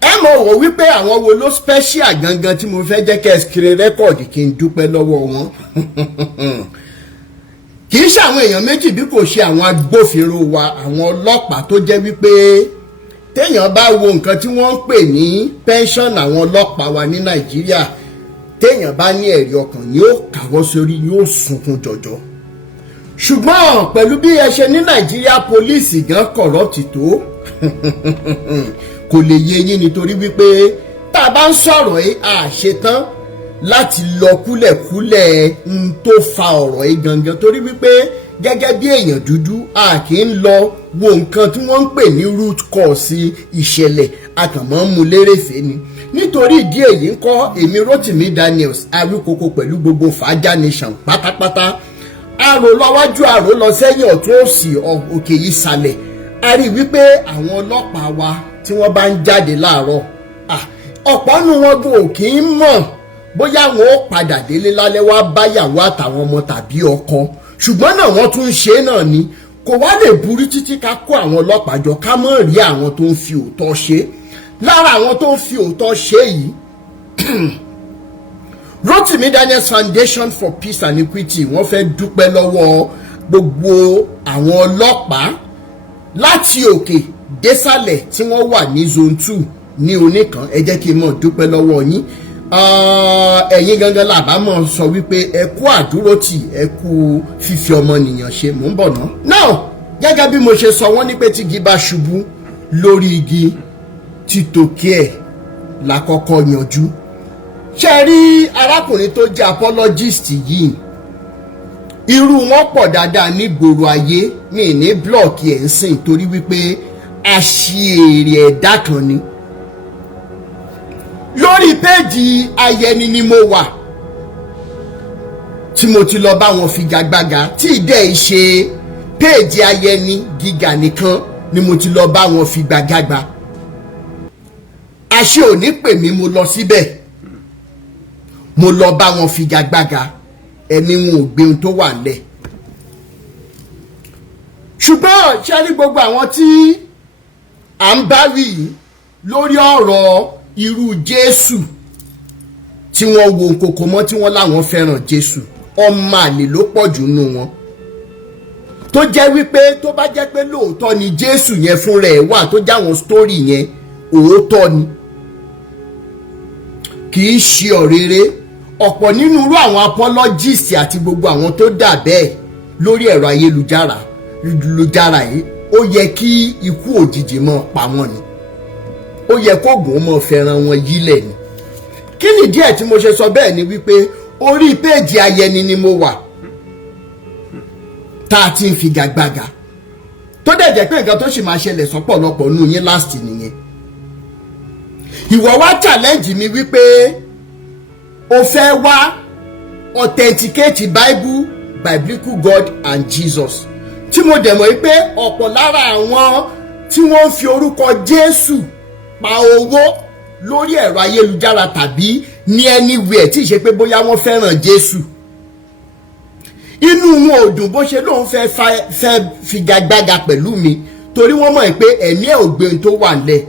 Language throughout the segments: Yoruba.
ẹ mọ̀ wò wípé àwọn wo ló special gangan tí mo fẹ́ jẹ́ kẹ́ ẹ screen record kí n dúpẹ́ lọ́wọ́ wọn kì í ṣe àwọn èèyàn méjì bí kò ṣe àwọn agbófinró wa àwọn ọlọ́pàá tó jẹ́ wípé téèyàn bá wo nǹkan tí wọ́n ń pè ní pension àwọn ọlọ́pàá wa ní Nàìjíríà téèyàn bá ní ẹ̀rí ọkàn ni ó kàwọ́ sórí yóò sunkún jọjọ ṣùgbọ́n pẹ̀lú bí ẹ ṣe ní Nàìjíríà pólíìsì gan corrupt tó kò lè yé yín nítorí wípé tá a bá ń sọ̀rọ̀ yìí àṣetán láti lọ kúlẹ̀kúlẹ̀ ń tó fa ọ̀rọ̀ yìí gangan torí wípé gẹ́gẹ́ bí èèyàn dúdú a kì í lọ wo nǹkan tí wọ́n ń pè ní root cause ìṣẹ̀lẹ̀ akànmọ́ mu lérèfé ni nítorí ìdí èyí ń kọ́ èmi Rotimi Daniels Awíkoko pẹ̀lú gbogbo Fàájà Nation pátápátá àrò lọ́wájú àrò lọ sẹ́yìn ọ̀tún òsì òkè yìí sàlẹ̀ a rí wípé àwọn ọlọ́pàá wa tí wọ́n bá ń jáde láàárọ̀ ọ̀pọ̀ nù wọn gò kì í mọ̀ bóyá wọn ó padà délé lálẹ́ wá báyàwó àtàwọn ọmọ tàbí ọkọ ṣùgbọ́n náà wọ́n tún ń ṣe náà ni kò wá lè burú títí ká kó àwọn ọlọ́pàá jọ ká mọ̀ rí àwọn tó ń fi òótọ́ ṣe lára àwọn tó ń fi òótọ́ ṣe yìí Rotimi Daniels Foundation for Peace and Equity wọ́n fẹ́ dúpẹ́ lọ́wọ́ gbogbo àwọn ọlọ́pàá láti òkè désàlẹ̀ tí wọ́n wà ní zone 2 ní Oníkan ẹ jẹ́ kí n mọ̀ dúpẹ́ lọ́wọ́ yín ẹ̀yin gangan làbámọ̀ sọ wípé ẹ kú àdúrótì ẹ kú fífi ọmọnìyàn ṣe mò ń bọ̀ ná. now gẹ́gẹ́ bí mo ṣe sọ wọ́n ní pé tí igi bá ṣubú lórí igi títòkè ẹ̀ lákọ́kọ́ yanjú. ṣe rí arákùnrin tó jẹ́ apologist yìí irú wọn pọ̀ dáadáa nígboro ayé mi ní blọọkì ẹ̀ ń sìn torí wípé àṣìírí ẹ̀dá kan ni. lórí péèjì Ayẹni ni mo wà tí mo ti lọ bá wọn figagbága tí ìdẹ́ ṣe péèjì Ayẹni gíga nìkan ni mo ti lọ bá wọn figagbága àṣẹ ò ní pè mí mo lọ síbẹ̀ mo lọ bá wọn figagbága ẹni wọn ò gbé ohun tó wà lẹ̀ ṣùgbọ́n ṣe rí gbogbo àwọn tí à ń bá wí lórí ọ̀rọ̀ irú Jésù tí wọ́n wo kòkò mọ́ tí wọ́n láwọn fẹ́ràn Jésù ọmọ àlè ló pọ̀ jù nù wọn tó jẹ́ wípé tó bá jẹ́ pé lóòótọ́ ni Jésù yẹn fúnra ẹ̀ wà tó jáwọn sítórì yẹn òótọ́ ni kì í ṣe ọ̀rẹ́rẹ́ ọ̀pọ̀ nínú irú àwọn apologist àti gbogbo àwọn tó dà bẹ́ẹ̀ lórí ẹ̀rọ ayélujára yìí ó yẹ kí ikú òjijì mọ́ pa wọ́n ni ó yẹ kó gùn mọ́ fẹ́ràn wọn yílẹ̀ ni kí ni díẹ̀ tí mo ṣe sọ bẹ́ẹ̀ ni wípé orí péèjì Ayẹni ni mo wà tá a ti ń figagbága tó dẹ̀ jẹ́ pé nǹkan tó sì máa ṣẹlẹ̀ sọ́pọ̀lọpọ̀ nù yín last nìyẹn ìwọ wá challenge mi wípé o fẹ́ wá authenticate biblical God and Jesus tí mo dẹ̀ mọ̀ pé ọ̀pọ̀ lára àwọn tí wọ́n ń fi orúkọ Jésù pa owó lórí ẹ̀rọ ayélujára tàbí ní anywhere tí ì ṣe pé bóyá wọ́n fẹ́ràn Jésù inú wọn ò dùn bó ṣe lóun fẹ́ figagbága pẹ̀lú mi torí wọ́n mọ̀ pé ẹ̀mí ẹ̀ ò gbé ohun tó wà lẹ̀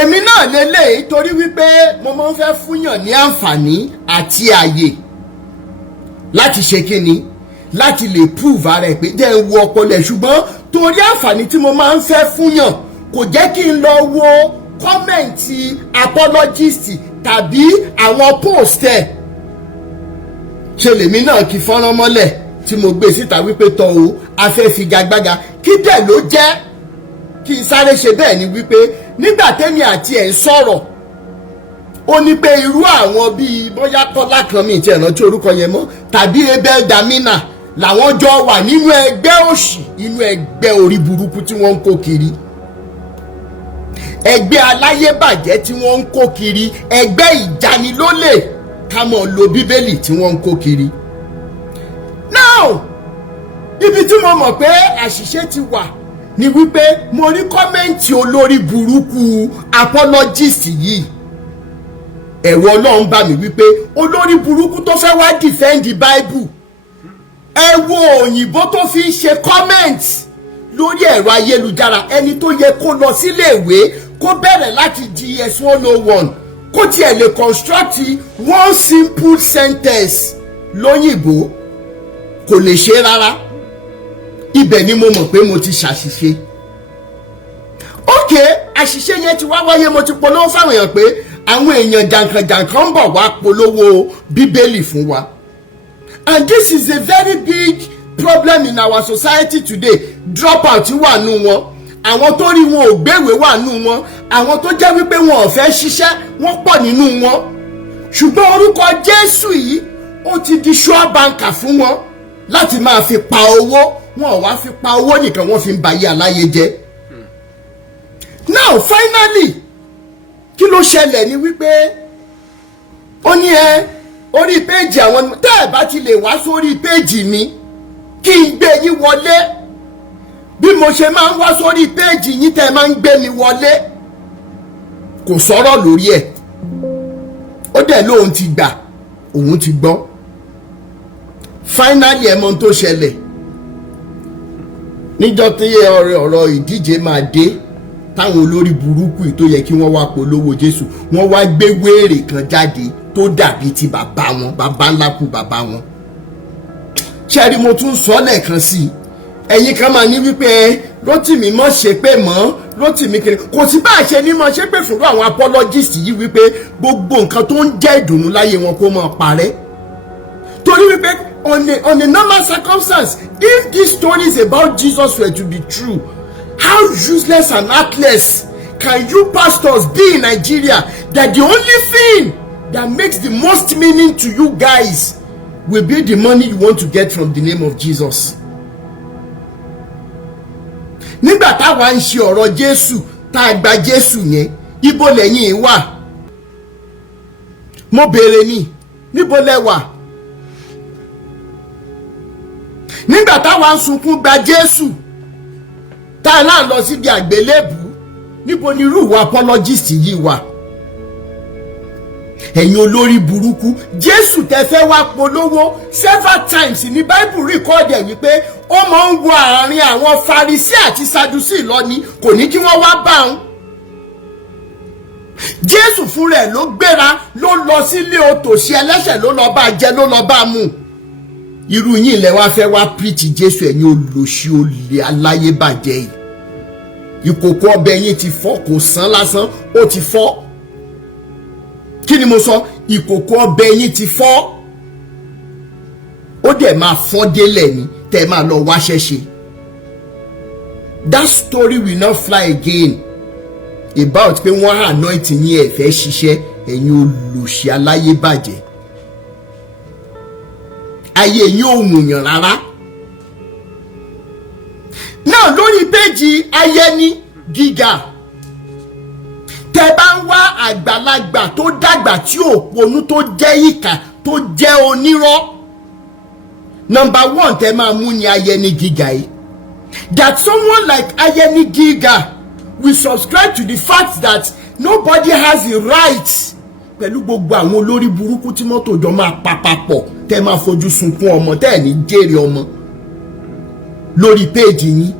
èmi náà lélẹ̀ torí wípé mo máa ń fẹ́ fúnyàn ní àǹfààní àti àyè láti ṣe kíni láti lè prove ara ẹ̀ pé jẹ́ ń wo ọpọlọ ẹ̀ ṣùgbọ́n torí àǹfààní tí mo máa ń fẹ́ fúnyàn kò jẹ́ kí n lọ wo kọ́mẹ̀ntì apologist tàbí àwọn post ẹ̀ ṣe lèmi náà kí fọ́nrán mọ́lẹ̀ tí mo gbé síta wípé tọ́ o afẹ́ figagbága kí dẹ̀ ló jẹ́ kí n sáré ṣe bẹ́ẹ̀ ni wípé nígbà tẹ́mi àti ẹ̀ ń sọ̀rọ̀ ó ní pé irú àwọn bíi bóyá Kọ́lá kan mi ti ẹ̀rántí orúkọ yẹn mọ́ tàbí Abel Damina làwọn jọ wà nínú ẹgbẹ́ òṣì inú ẹgbẹ́ orí burúkú tí wọ́n ń kó kiri ẹgbẹ́ aláyébàjẹ́ tí wọ́n ń kó kiri ẹgbẹ́ ìjanilólè ká mọ̀ lo Bíbélì tí wọ́n ń kó kiri. now ibi tí mo mọ̀ pé àṣìṣe ti wà ni wípé mo rí kọ́mẹ́ǹtì olórí burúkú apologist yìí ẹ̀rọ Ọlọ́run bá mi wípé olórí burúkú tó fẹ́ wá defend the Bible ẹ wo òyìnbó tó fi ń ṣe comment lórí ẹ̀rọ ayélujára ẹni tó yẹ kó lọ sílé ìwé kó bẹ̀rẹ̀ láti GS 101 kó tiẹ̀ lè construct one simple sentence lóyìnbó kò lè ṣe rárá. Ibẹ̀ ni mo mọ̀ pé mo ti ṣàṣìṣe. Okay, àṣìṣe yẹn ti wá wáyé, mo ti polówó fáwọn èèyàn pé àwọn èèyàn jàǹkànjàǹkàn ń bọ̀ wá polówó bíbélì fún wa. And this is a very big problem in our society today. Dropout wà nù wọn, àwọn tó rí wọn ò gbéwèé wà nù wọn, àwọn tó jẹ́ wípé wọn ò fẹ́ ṣiṣẹ́ wọ́n pọ̀ nínú wọn. Ṣùgbọ́n orúkọ Jésù yìí ó ti di sure banker fún wọn láti máa fi pa owó. Wọn ò wá fi pa owó nìkan, wọ́n fi ń ba ayé aláyé jẹ́. Now finally kí ló ṣẹlẹ̀ ni wípé ó ní orí péjì àwọn tẹ́ ẹ̀ bá ti lè wá sórí péjì mi kí n gbé yín wọlé bí mo ṣe máa ń wá sórí péjì yín tẹ́ ẹ máa ń gbé mi wọlé. Kò sọ̀rọ̀ lórí ẹ̀, ó dẹ̀ lóun ti gbà, òun ti gbọ́. Finally ẹ mọ̀ ohun tó ṣẹlẹ̀ níjọ́ tí ọ̀rọ̀ ìdíje máa dé, táwọn olórí burúkú tó yẹ kí wọ́n wá polówó Jésù wọ́n wá gbé wéèrè kan jáde tó dàbí ti bàbá wọn, bàbá ńlá kú bàbá wọn. Ṣẹ́rí mo tún sọ lẹ́ẹ̀kan sí i, ẹ̀yin kan máa ní wípé Rótìmí mọ̀ ṣe pé mọ́ Rótìmí kiri, kò sí bá a ṣe ní mọ̀ ṣe pé fún àwọn apologist yìí wípé gbogbo nǹkan tó ń jẹ́ ìdùnnú láyé wọn kó máa parẹ́. Torí wípé on a normal circumstance, if these stories about Jesus were to be true, how useless and heartless can you pastors be in Nigeria that the only thing that makes the most meaning to you guys will be the money you want to get from the name of Jesus? Nígbà táwa ń ṣe ọ̀rọ̀ Jésù, tá a gba Jésù yẹn, ibo lẹ́yìn wà? Mo béèrè ni, níbo lẹ wà? Nígbà táwa ń sunkún gba Jésù, tá a náà lọ síbi àgbélébù, níbo ni irú ìwà apologist yìí wà? Ẹ̀yin olórí burúkú, Jésù tẹ́ fẹ́ wá polówó several times ní Bible record ẹ̀ wípé ó máa ń wọ àárín àwọn Farisí àti Sadusí lọ ni, kò ní kí wọ́n wá bá òun. Jésù fúnra ẹ̀ ló gbéra ló lọ sílé òtòṣì ẹlẹ́ṣẹ̀ ló lọ bá jẹ ló lọ bá mu. Irú yín lẹ wá fẹ́ wá preach Jésù, ẹ̀yin olòṣì olè aláyébàjẹ́ yìí. Ìkòkò ọbẹ̀ yín ti fọ́, kò sán lásán, ó ti fọ́. Kí ni mo sọ? Ìkòkò ọbẹ̀ yín ti fọ́, ó dẹ̀ máa fọ́ délẹ̀ ni tẹ́ máa lọ wáṣẹ́ ṣe. That story will not fly again about pé wọ́n anoint yín ẹ fẹ́ ṣiṣẹ́, ẹ̀yin olòṣì aláyébàjẹ́. Ayé yín ò wùnyàn rárá. Náà lórí péjì Ayẹni Gíga, tẹ́ bá ń wá àgbàlagbà tó dàgbà tí ò ponú, tó jẹ́ ìkà, tó jẹ́ onírọ́, number one tẹ́ máa mú ni Ayẹni Gíga yìí. That someone like Ayẹni Gíga will subscribe to the fact that nobody has the right, pẹ̀lú gbogbo àwọn olórí burúkú tí mọ́tò jọ máa papapọ̀ tẹ́ máa fojú sunkún ọmọ tẹ́ ní jèrè ọmọ lórí péjì yín.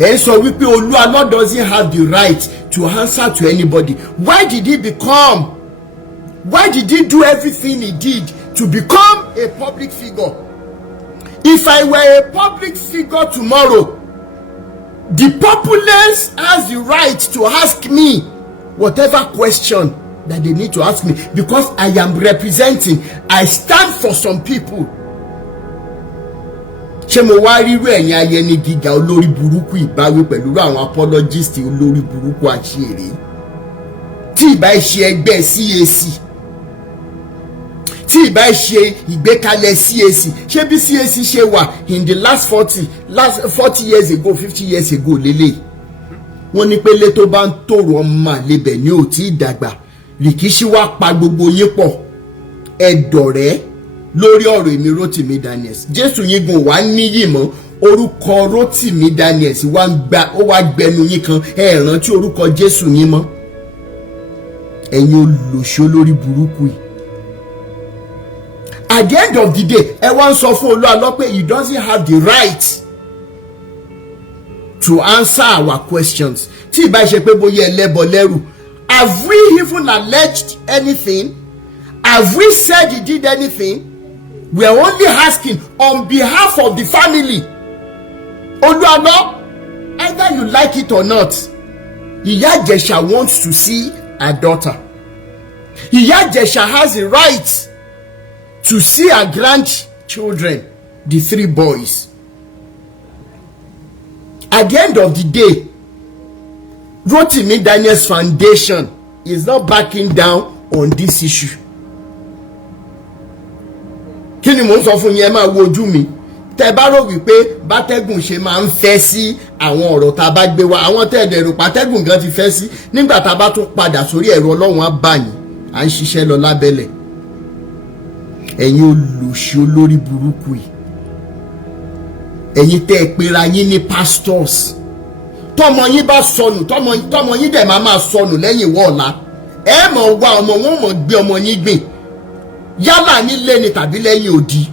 Ẹ sọ wípé Olúwa doesn't have the right to answer to anybody. Why did he do everything he did to become a public figure? If I were a public figure tomorrow, the populace has the right to ask me whatever question that they need to ask me, because I am representing, I stand for some people. Ṣé mo wá ríru ẹ̀yin Ayẹni Gíga olórí burúkú ìbáwí pẹ̀lú àwọn apologist olórí burúkú àṣírí tí ìbá ṣe ẹgbẹ́ CAC, tí ìbá ṣe ìgbékalẹ̀ CAC, ṣé bí CAC ṣe wà in the last 40 years ago, 50 years ago lélẹ̀. Wọ́n ní pé lé tó bá ń tòrò ọmọ àlebẹ̀ ní ò tí ì dàgbà, rìkíṣí wá pa gbogbo yín pọ̀ ẹ̀dọ̀rẹ́ lórí ọ̀rọ̀ èmi Rótìmí Daniels. Jésù yín gùn wá níyì mọ́, orúkọ Rótìmí Daniels ó wá gbẹnu yín kan, ẹ rántí orúkọ Jésù yín mọ́. Ẹ̀yin olòṣì olórí burúkú yìí. At the end of the day, ẹ wá ń sọ fún Olúwa pé he doesn't have the right to answer our questions tí ìbá ṣe pé bóyá ẹlẹ́bọ lẹ́rù. Have we even alleged anything? Have we said he did anything? We are only asking on behalf of the family. Oluwano, either you like it or not, Iya Ijesha wants to see her daughter. Iya Ijesha has a right to see her grandchildren, the 3 boys. At the end of the day, Rotimi Daniel's foundation is not backing down on this issue. Kí ni mo ń sọ fún yín, ẹ máa wo ojú mi. Tẹ́ bá rò wípé bátẹ́gùn ṣe máa ń fẹ́ sí àwọn ọ̀rọ̀ tá a bá gbé wá, àwọn tẹ́ẹ̀dẹ̀rù pátẹ́gùn gan ti fẹ́ sí nígbà tá a bá tún padà sórí ẹ̀rọ Ọlọ́run á bá yín, à ń ṣiṣẹ́ lọ lábẹ́lẹ̀. Ẹ̀yin olùṣí olórí burúkú yìí, ẹ̀yin tẹ́ ẹ pera yín ní pastors, tọmọ yín bá sọnù, tọmọ yín dẹ̀ máa sọnù lẹ́yìn wọ́ọ̀la, ẹ mọ̀ wá ọmọ wọn mọ̀ gbé ọmọ yín gbìn, yálà nílé ni tàbí lẹ́yìn odi,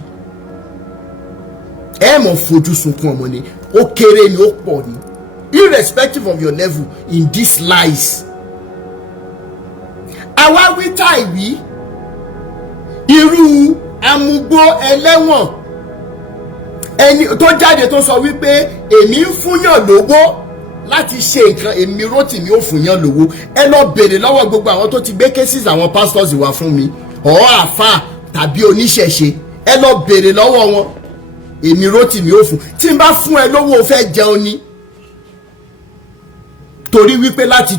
ẹ mọ̀ fojú sunkún ọmọ ni, ó kéré ni ó pọ̀ ni, irrespective of your level in these lies. Àwa wí tá ìwí irú amúgbó ẹlẹ́wọ̀n ẹni tó jáde tó sọ wípé èmi ń fúnyàn lówó láti ṣe nǹkan, èmi Rótìmí ò fúnyàn lówó. Ẹ lọ bèrè lọ́wọ́ gbogbo àwọn tó ti gbé cases àwọn pastors wá fún mi, ọ̀ àfà tàbí oníṣẹ̀ṣe, ẹ lọ bèrè lọ́wọ́ wọn. Èmi Rótìmí ò fún, tí n bá fún ẹ lówó o fẹ́ jẹun ni, torí wípé láti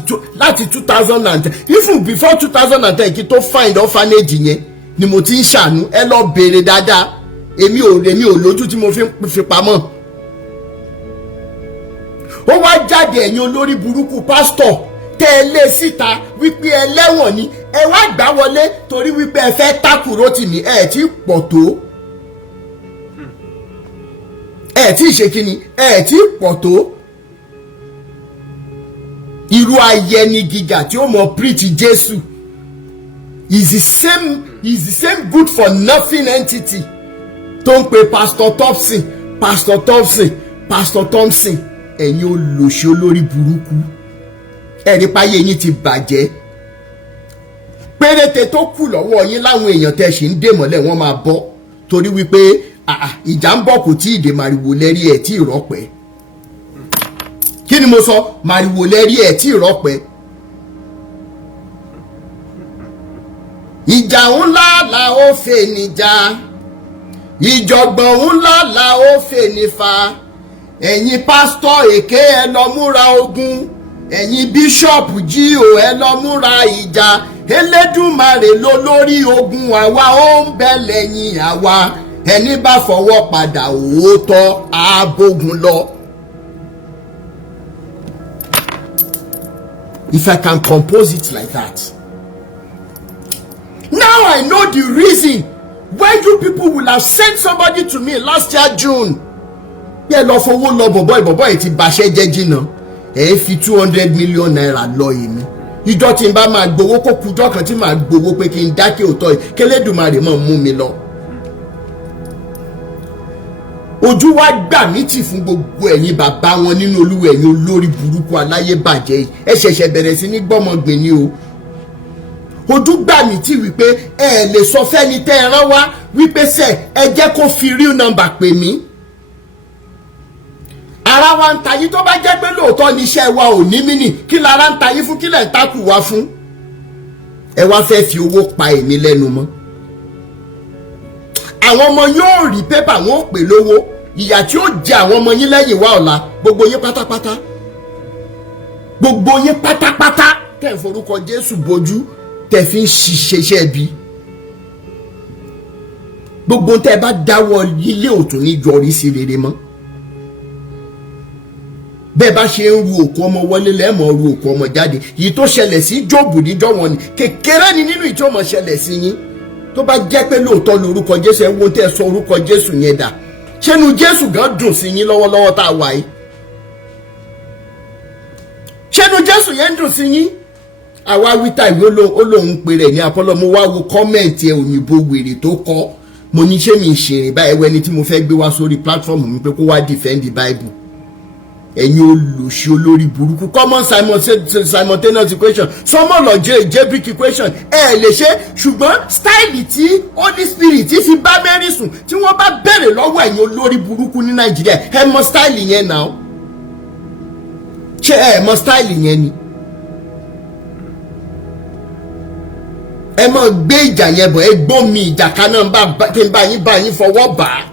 2010 even before 2010 kí tó find orphanage yẹn ni mo ti ń ṣàánú. Ẹ lọ bèrè dáadáa, èmi ò lójú tí mo fi pamọ́. Ó wá jáde ẹ̀yin olórí burúkú pásítọ̀ tẹ́lẹ̀ síta wípé ẹlẹ́wọ̀n ni, ẹ wá gbà wọlé torí wípé ẹ fẹ́ tákù Rótìmí, ẹ tí pọ̀ tó, ẹ tí ṣe kíni, ẹ tí pọ̀ tó. Irú ayẹni gíga tí ó mọ preach Jésù is the same good for nothing entity tó ń pe Pastor Thompson. Ẹ̀yin olóṣì olórí burúkú, ẹ̀rí páyé yín ti bàjẹ́. Péréte tó kù lọ́wọ́ yín láwọn èèyàn tẹ́ ṣì ń dè mọ́lẹ̀ wọ́n máa bọ́, torí wípé ìjà ń bọ̀ kò tí ì dé, màrìwò lẹ́rí ẹ̀ tí ì rọ́pẹ́. Kí ni mo sọ? Màrìwò lẹ́rí ẹ̀ tí ì rọ́pẹ́. Ìjà ńlá la ó fẹ́ níjà, ìjọ̀gbọ̀n ńlá la ó fẹ́ nífa. Ẹ̀yin pásítọ̀ èké ẹ lọ múra ogun, ẹ̀yin bíṣọ̀pù jíò ẹ lọ múra ìjà. Elédùmarè ló lórí ogun, àwa ó ń bẹ lẹ́yìn àwa. Ẹni bá fọwọ́ padà òótọ́ àbógun lọ. If I can compose it like that. Now I know the reason why you people will have sent somebody to me last year June. Yẹ lọ fowó lọ bọ̀bọ̀ yìí ti bàṣẹ́ jẹ́ jìnnà. Ẹ fi 200 million naira lọ èmi. Ìjọ tí n bá máa gbowó kó kújọ́ kan tí màá gbowó pé kí n dákẹ́ òótọ́ yìí, k'Elédùmarè máa mú mi lọ. Ojú wa gbà mí tì fún gbogbo ẹ̀yin bàbá wọn nínú Olúwa, ẹ̀yin olórí burúkú aláyé bàjẹ́ yìí. Ẹ ṣẹ̀ṣẹ̀ bẹ̀rẹ̀ sí ní gbọ́mọgbìn ni o. Ojú gbà mí tì wípé ẹ lè sọ fẹ́ni tẹ́ ẹ rán wá wípé sẹ́ ẹ jẹ́ kó fi real number pè mí. Ara wa ń ta yín tó bá jẹ́ pé lóòótọ́ ni iṣẹ́ wa ò ní mínì, kí lára ń ta yín fún, kí lẹ̀ ń takù wá fún. Ẹ wá fẹ́ fi owó pa èmi lẹ́nu mọ́. Àwọn ọmọ yóò rí pépà, wọn ò pè lówó. Ìyà tí ó jẹ àwọn ọmọ yín lẹ́yìn wá ọ̀la, gbogbo yín pátápátá. Gbogbo yín pátápátá tẹ̀ ń forúkọ Jésù bojú, tẹ̀ fi ń ṣiṣẹ́ bí. Gbogbo tẹ́ bá dáwọ́ ilé òtún ní yọrí sí rere mọ́. Bẹ́ẹ̀ bá ṣe ń ru òkú ọmọ wọlé lẹ́mọ̀ ru òkú ọmọ jáde. Èyí tó ṣẹlẹ̀ sí Jóòbù níjọ́ wọn ni kékeré ni nínú ìtí ọmọ ṣẹlẹ̀ sí yín. Tó bá jẹ́ pé lóòótọ́ lórúkọ Jésù, ẹ wo tẹ́ sọ orúkọ Jésù yẹn dà. Ṣénu Jésù gan dùn sí yín lọ́wọ́lọ́wọ́ tá a wà yìí? Ṣénu Jésù yẹn dùn sí yín? Àwa wíta ìwé olóhùn pé rẹ̀ ní Apollo, mo wá wo kọ́mẹ̀ntì ẹ̀ òyìnbó wèrè tó kọ́. Mo ní ṣé mi ń ṣèrìn báyìí, ẹwẹ́ ni tí mo fẹ́ gbé wá sórí platform mi pé kó wá defend the Bible. ẹ̀yin olùṣe olórí burúkú common simultaneous equation sọmọlọ́jẹ́ algebraic equation ẹ lè ṣe ṣùgbọ́n stáìlì tí Holy Spirit fi bá Mary sùn tí wọ́n bá bẹ̀rẹ̀ lọ́wọ́ ẹ̀yin olórí burúkú ní Nàìjíríà ẹ mọ stáìlì yẹn náà ṣé ẹ mọ stáìlì yẹn ni ẹ mọ gbé ìjà yẹn bọ̀ ẹ gbọ́ mi ìjà kan náà kí n bá yín fọwọ́ bà á.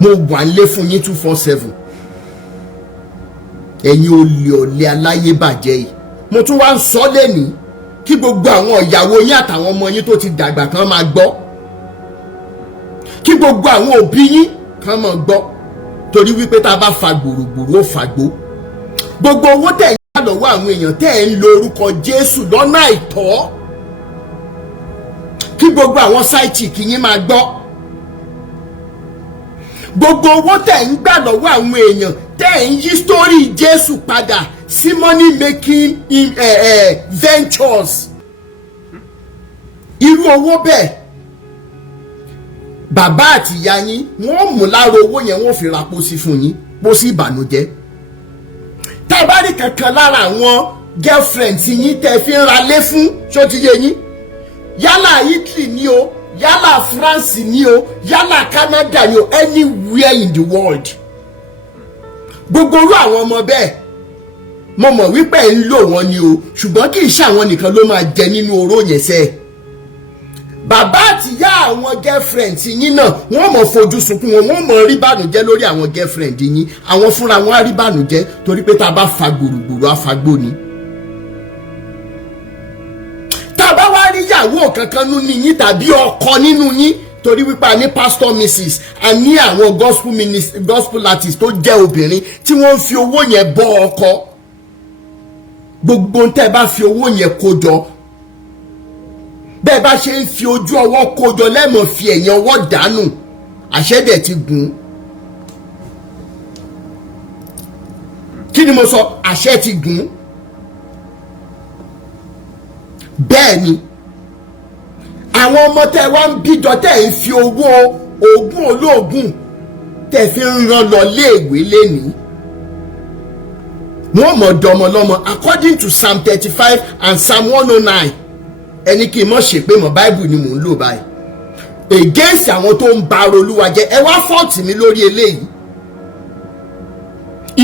Mo wà ń lé fún yín 247 ẹ̀yin olè ọ̀lẹ aláyébàjẹ́ yìí mo tún wá ń sọ lẹ́nìí kí gbogbo àwọn ìyàwó yín àtàwọn ọmọ yín tó ti dàgbà kan máa gbọ́ kí gbogbo àwọn òbí yín kan máa gbọ́ torí wípé tá a bá fa gbòrògbòrò ó fàgbó gbogbo owó tẹ̀ ń yá lọ́wọ́ àwọn èèyàn tẹ̀ ń lo orúkọ Jésù lọ́nà àìtọ́ kí gbogbo àwọn sáìtìkì yín máa gbọ́ gbogbo owó tẹ̀ ń gbà lọ́wọ́ àwọn èèyàn tẹ̀ ń yí sítórì Jésù padà sí money making ventures irú owó bẹ́ẹ̀ bàbá àti ìyá yín wọ́n mú lára owó yẹn wọ́n fi ra pósí fún yín pósí ìbànújẹ́ tá a bá rí kankan lára àwọn girlfriend yín tẹ́ fi ń ra lé fún ṣó ti yé yín yálà Italy ni o yálà France ni o yálà Canada ni o anywhere in the world gbogbo irú àwọn ọmọ bẹ́ẹ̀ mo mọ̀ wípé ń lò wọ́n ni o ṣùgbọ́n kì í ṣe àwọn nìkan ló máa jẹ nínú oró yẹn sẹ́ẹ̀ bàbá àti ìyá àwọn girlfriend yín náà wọ́n mọ̀ fojú sunkún wọn wọ́n mọ̀ rí bànújẹ́ lórí àwọn girlfriend yín àwọn fúnra wọn á rí bànújẹ́ torí pé tá a bá fa gbòrògbòrò àfagbó ni ìyàwó kankan nínú yín tàbí ọkọ nínú yín torí wípé a ní pastor mrs a ní àwọn gospel artist tó jẹ́ obìnrin tí wọ́n ń fi owó yẹn bọ́ ọkọ gbogbo tẹ́ bá fi owó yẹn kó jọ bẹ́ẹ̀ bá ṣe ń fi ojú ọwọ́ kó jọ lẹ́mọ̀ fi ẹ̀yìn ọwọ́ dànù àṣẹ́dẹ̀ ti gùn kí ni mo sọ àṣẹ ti gùn bẹ́ẹ̀ ni àwọn ọmọ tẹ́ wá ń bíjọ tẹ́ ń fi owó oògùn olóògùn tẹ́ fi ń rán lọ léèwé lénìí wọ́n mọ̀ dọmọ lọ́mọ according to Psalm 35 and Psalm 109 ẹni kí n mọ̀ ṣe pé mọ̀ Bible ni mò ń lò báyìí against àwọn tó ń ba Olúwa jẹ́ ẹ wá fọ́ọ̀tì mi lórí eléyìí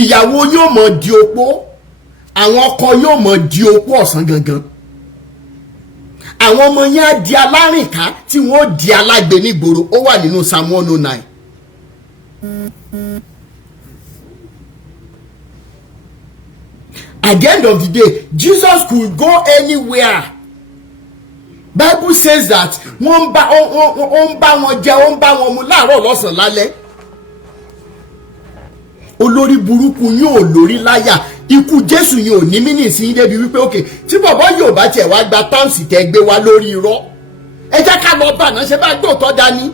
ìyàwó yóò mọ̀ di opó àwọn ọkọ yóò mọ̀ di opó ọ̀sán gangan àwọn ọmọ yẹn á di alárìnká tí wọ́n di alágbe nígboro ó wà nínú Psalm 109 at the end of the day Jesus could go anywhere Bible says that wọ́n ń bá wọn jẹ wọ́n ń bá wọn mu láàárọ̀ lọ́sàn-án lálẹ́ olórí burúkú yóò lórí láyà ikú Jésù yìí ò ní mínì sí yín débi wípé òkè tí bàbá yóò bá tiẹ̀ wá gba táùnsì tẹ́ gbé wá lórí irọ́ ẹ jẹ́ ká lọ bá náà ṣe bá gbóòtọ́ dání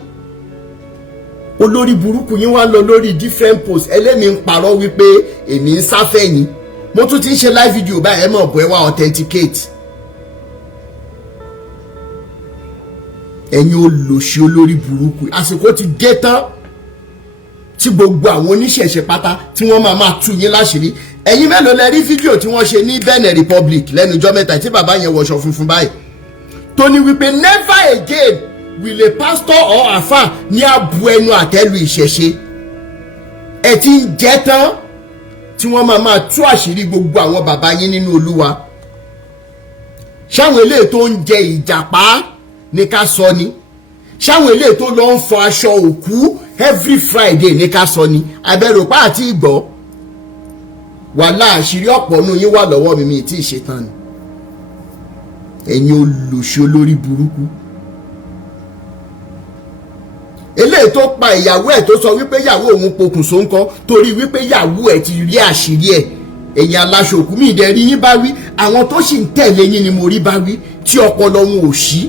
olórí burúkú yín wá lọ lórí different posts ẹlẹ́mi ń parọ́ wípé èmi ń sáfẹ́yìn mo tún ti ń ṣe live video báyìí ẹ mọ̀ bọ́ ẹ wá authenticate ẹ̀yin olòṣì olórí burúkú àsìkò ti dé tán tí gbogbo àwọn oníṣẹ̀ṣe pátá tí wọ́n máa tú yín láṣìírí ẹ̀yin mélòó lẹ rí fídíò tí wọ́n ṣe ní Benin Republic lẹ́nu ọjọ́ mẹ́ta tí bàbá yẹn wọṣọ funfun báyìí tó ní wípé never again will a pastor or àfà ní abu ẹnu àtẹ́lu ìṣẹ̀ṣe ẹ ti ń jẹ́ tán tí wọ́n máa tú àṣírí gbogbo àwọn bàbá yín nínú Olúwa ṣáwọn eléyìí tó ń jẹ ìjàpá ní ká sọ ni ṣáwọn eléyìí tó lọ ń fọ aṣọ òkú every Friday ní ká sọ ni abẹ́rùpá àti ìgbọ́ wàhálà àṣírí ọ̀pọ̀ nù yín wà lọ́wọ́ mi tí ì ṣe tán ni ẹ̀yin olùṣe olórí burúkú eléyìí tó pa ìyàwó ẹ̀ tó sọ wípé ìyàwó òun pokùnso ńkọ́ torí wípé ìyàwó ẹ̀ ti rí àṣírí ẹ̀ ẹ̀yin aláṣọ òkú mi ìdẹ́rí yín bá wí àwọn tó sì ń tẹ̀lé yín ni mo rí bá wí tí ọpọlọ wọn ò ṣí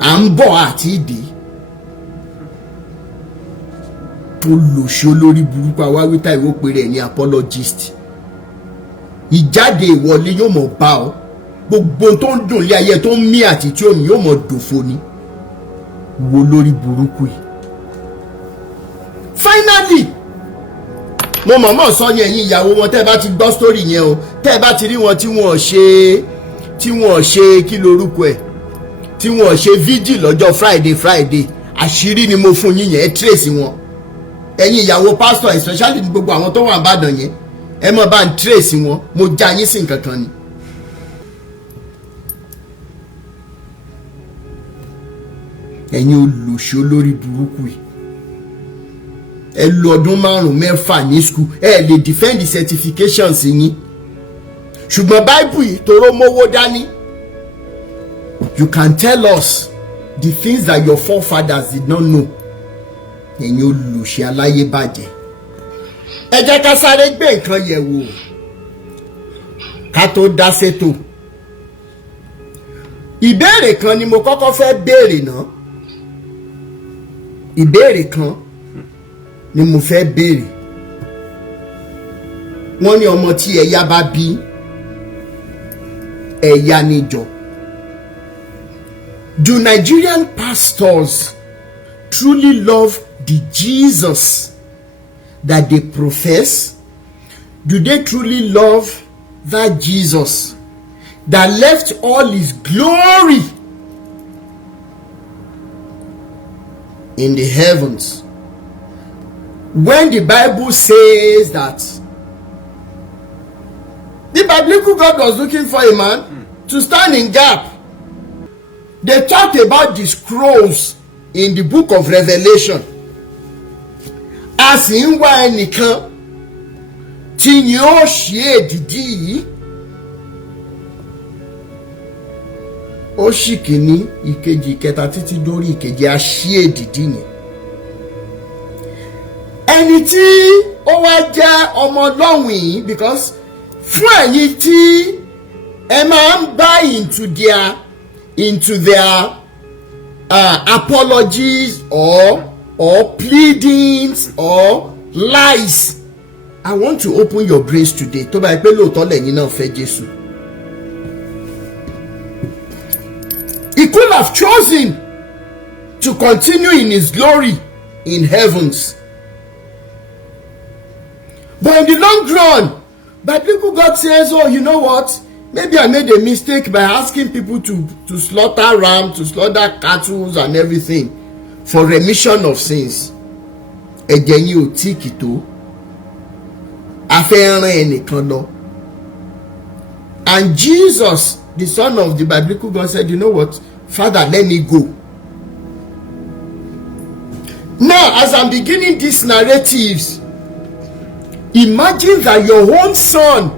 à ń bọ̀ àti ìdí tó lòṣì olórí burúkú awáwítà ìwó péré ní apologist ìjáde ìwọlé yóò mọ̀ bá ọ gbogbo tó ń dùn lé ayé tó ń mí àti tí ó ní yóò mọ̀ dòfo ni wo lórí burúkú yìí finally mo mọ̀mọ́ sọ yẹn yín ìyàwó wọn tẹ́ bá ti gbọ́ story yẹn o tẹ́ bá ti rí wọn tí wọ́n ṣe kí lorúkọ ẹ̀ tí wọ́n ṣe vigil lọ́jọ́ Friday àṣírí ni mo fún yín yẹn ẹ trace wọn ẹ̀yin ìyàwó pastor especially gbogbo àwọn tó wà Ìbàdàn yẹn ẹ mọ̀ bá ń trace wọn mo já yín sí nǹkan kan ni. ẹ̀yin olùṣe olórí burúkú yìí ẹ lò ọdún 5-6 ní school ẹ lè defend the certifications yín ṣùgbọ́n Bible yìí toró mówó dání you can tell us the things that your forefathers did not know. ẹ̀yin olùṣe aláyébàjẹ́ ẹ jẹ́ ká sáré gbé nǹkan yẹ̀ wò ká tó dá sétò. ìbéèrè kan ni mo kọ́kọ́ fẹ́ béèrè náà ìbéèrè kan ni mo fẹ́ béèrè. wọ́n ní ọmọ tí ẹ̀yà bá bí ẹ̀yà níjọ. Do Nigerian pastors truly love the Jesus that they profess? Do they truly love that Jesus that left all his glory in the heavens? When the Bible says that the biblical God was looking for a man to stand in gap, they talked about the scrolls in the book of Revelation. A sì ń wá ẹnìkan tí yóò ṣe èdìdì yìí. Ó ṣì kìíní ìkejì ìkẹta títí dórí ìkeje a ṣí èdìdì yẹn. Ẹni tí ó wá jẹ́ ọmọ Ọlọ́run yìí because fún ẹ̀yin tí ẹ máa ń buy into their apologies or pleadings or lies. I want to open your brains today. Tó bá yẹ pé lóòótọ́ lẹ́yìn náà fẹ́ Jésù. He could have chosen to continue in his glory in heavens. But in the long run, biblical God says, oh, you know what? Maybe I made a mistake by asking people to slaughter ram, to slaughter cattle and everything for remission of sins. Ẹ̀jẹ̀ yín ò tíì tó. A fẹ́ rán ẹnìkan lọ. And Jesus, the son of the biblical God, said, you know what? Father, let me go. Now, as I'm beginning these narratives, imagine that your own son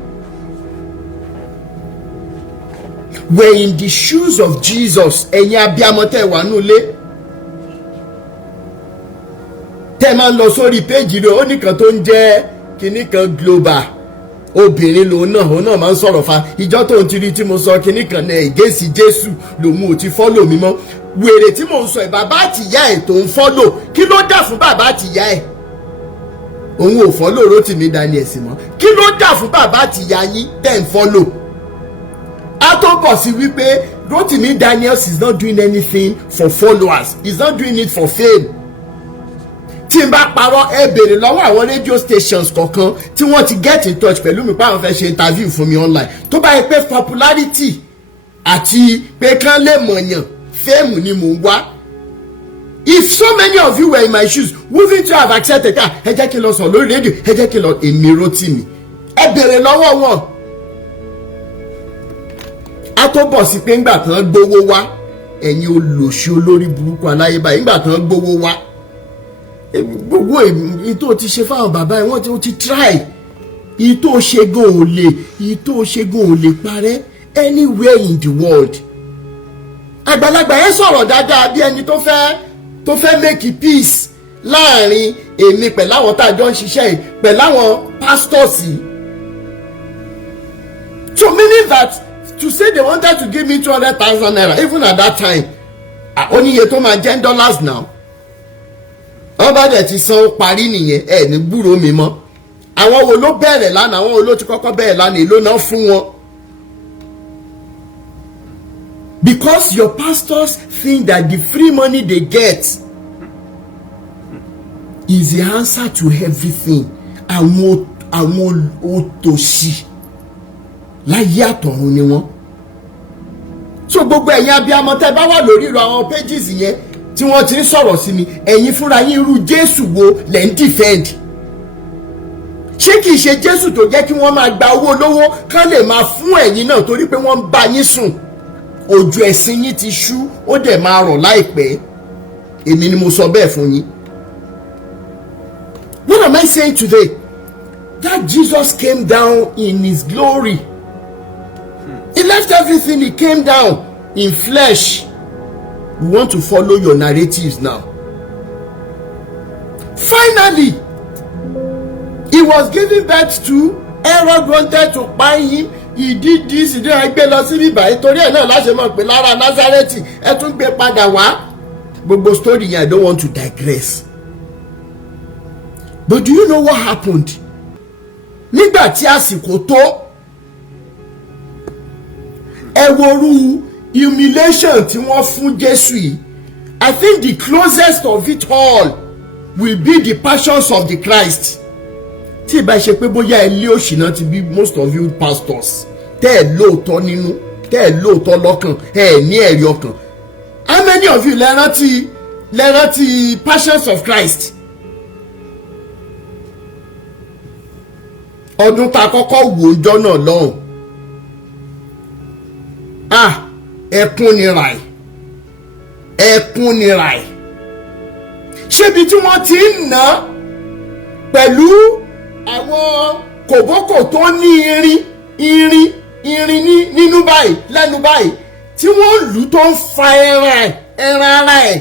were in the shoes of Jesus. Ẹ̀yin abiyamọ tẹ́ wà nule. Tẹ́ máa lọ sórí page rẹ̀ ó nìkan tó ń jẹ́ kíní kan global. Obìnrin lòun náà máa ń sọ̀rọ̀ fa. Ìjọ tó ń tiri tí mo sọ kíní kan náà ìgésì Jésù lòun ò ti follow mi mọ́. Wèrè tí mo ń sọ ẹ̀ bàbá àtìyá ẹ̀ tó ń follow. Kí ló dà fún bàbá àtìyá ẹ̀? Òun ò follow Rótìmí Daniel sí mọ́. Kí ló dà fún bàbá àtìyá yín tẹ́ ń follow? A tó bọ̀ sí wípé Rótìmí Daniels is not doing anything for followers. He's not doing it for fame. Tí n bá parọ́ ẹ béèrè lọ́wọ́ àwọn radio stations kọ̀ọ̀kan tí wọ́n ti get in touch pẹ̀lú mi pé àwọn fẹ́ ṣe interview fún mi online. Tó bá yẹ pé popularity àti pé kán lè mọ̀yàn fame ni mò ń wá. If so many of you were in my shoes, wouldn't you have accepted ká ẹ jẹ́ kí n lọ sọ lórí rédíò ẹ jẹ́ kí n lọ èmi Rótìmí. Ẹ béèrè lọ́wọ́ wọn. A tó bọ̀ sí pé ńgbà tán gbowó wá ẹ̀yin olòṣì olórí burúkú aláyébá ńgbà tán gbowó wá gbogbo èyí tó ti ṣe fáwọn bàbá ẹ̀ wọ́n ti try èyí tó ṣe gan ò lè parẹ́ anywhere in the world. Àgbàlagbà yẹn sọ̀rọ̀ dáadáa bí ẹni tó fẹ́ make peace láàrin èmi pẹ̀lú àwọn tá a jọ ń ṣiṣẹ́ yìí pẹ̀lú àwọn pastors yìí. So meaning that to say they wanted to give me 200,000 naira even at that time oníye tó máa jẹ́ dollars now. Wọ́n bá dẹ̀ ti san parí nìyẹn ẹ̀ ní gbúròó mi mọ́. Àwọn wo ló bẹ̀rẹ̀ lánàá àwọn wo ló ti kọ́kọ́ bẹ̀rẹ̀ lánàá èló náà fún wọn. Because your pastors think that the free money they get is the answer to everything. Àwọn òtòṣì láyé àtọ̀run ni wọ́n. So gbogbo ẹ̀yin abiyamọ tẹ́ bá wà lórí ìrọ̀ àwọn pages yẹn tí wọ́n ti ń sọ̀rọ̀ sí mi, ẹ̀yin fúnra yín irú Jésù wo lẹ́ ń defend? Ṣé kìí ṣe Jésù tó jẹ́ kí wọ́n máa gba owó olówó kán lè máa fún ẹ̀yin náà torí pé wọ́n ń bá yín sùn? Ojú ẹ̀sìn yín ti ṣú, ó dẹ̀ máa rọ̀ láìpẹ́. Èmi ni mo sọ bẹ́ẹ̀ fún yín. What am I saying today? That Jesus came down in his glory. He left everything, he came down in flesh. We want to follow your narratives now. Finally, he was giving birth to, Herod wanted to buy him. He did this, he did ẹgbẹ́ lọ sí bíbá nítorí ẹ̀ náà láṣẹ mọ̀ pé lára Nazareti ẹ tún gbé padà wá. Gbogbo story yẹn, I don't want to digress. But do you know what happened? Nígbà tí àsìkò tó, ẹ worú humiliation tí wọ́n fún Jésù yìí. I think the closest of it all will be the passions of the Christ. Tí ìbá ṣe pé bóyá ilé òṣì náà ti bí most of you pastors tẹ́ ẹ̀ lóòótọ́ nínú, tẹ́ ẹ̀ lóòótọ́ lọ́kàn, ẹ̀ ní ẹ̀rí ọkàn. How many of you lẹ rántí passions of Christ? Ọdún tá kọ́kọ́ wò ọjọ́ náà lọ́hùn. Ẹkún ni ràì. Ẹkún ni ràì. Ṣébi tí wọ́n ti ń ná pẹ̀lú àwọn kòbókò tó ní irin nínú báyìí, lẹ́nu báyìí, tí wọ́n lù tó ń fa ẹran ara ẹ̀,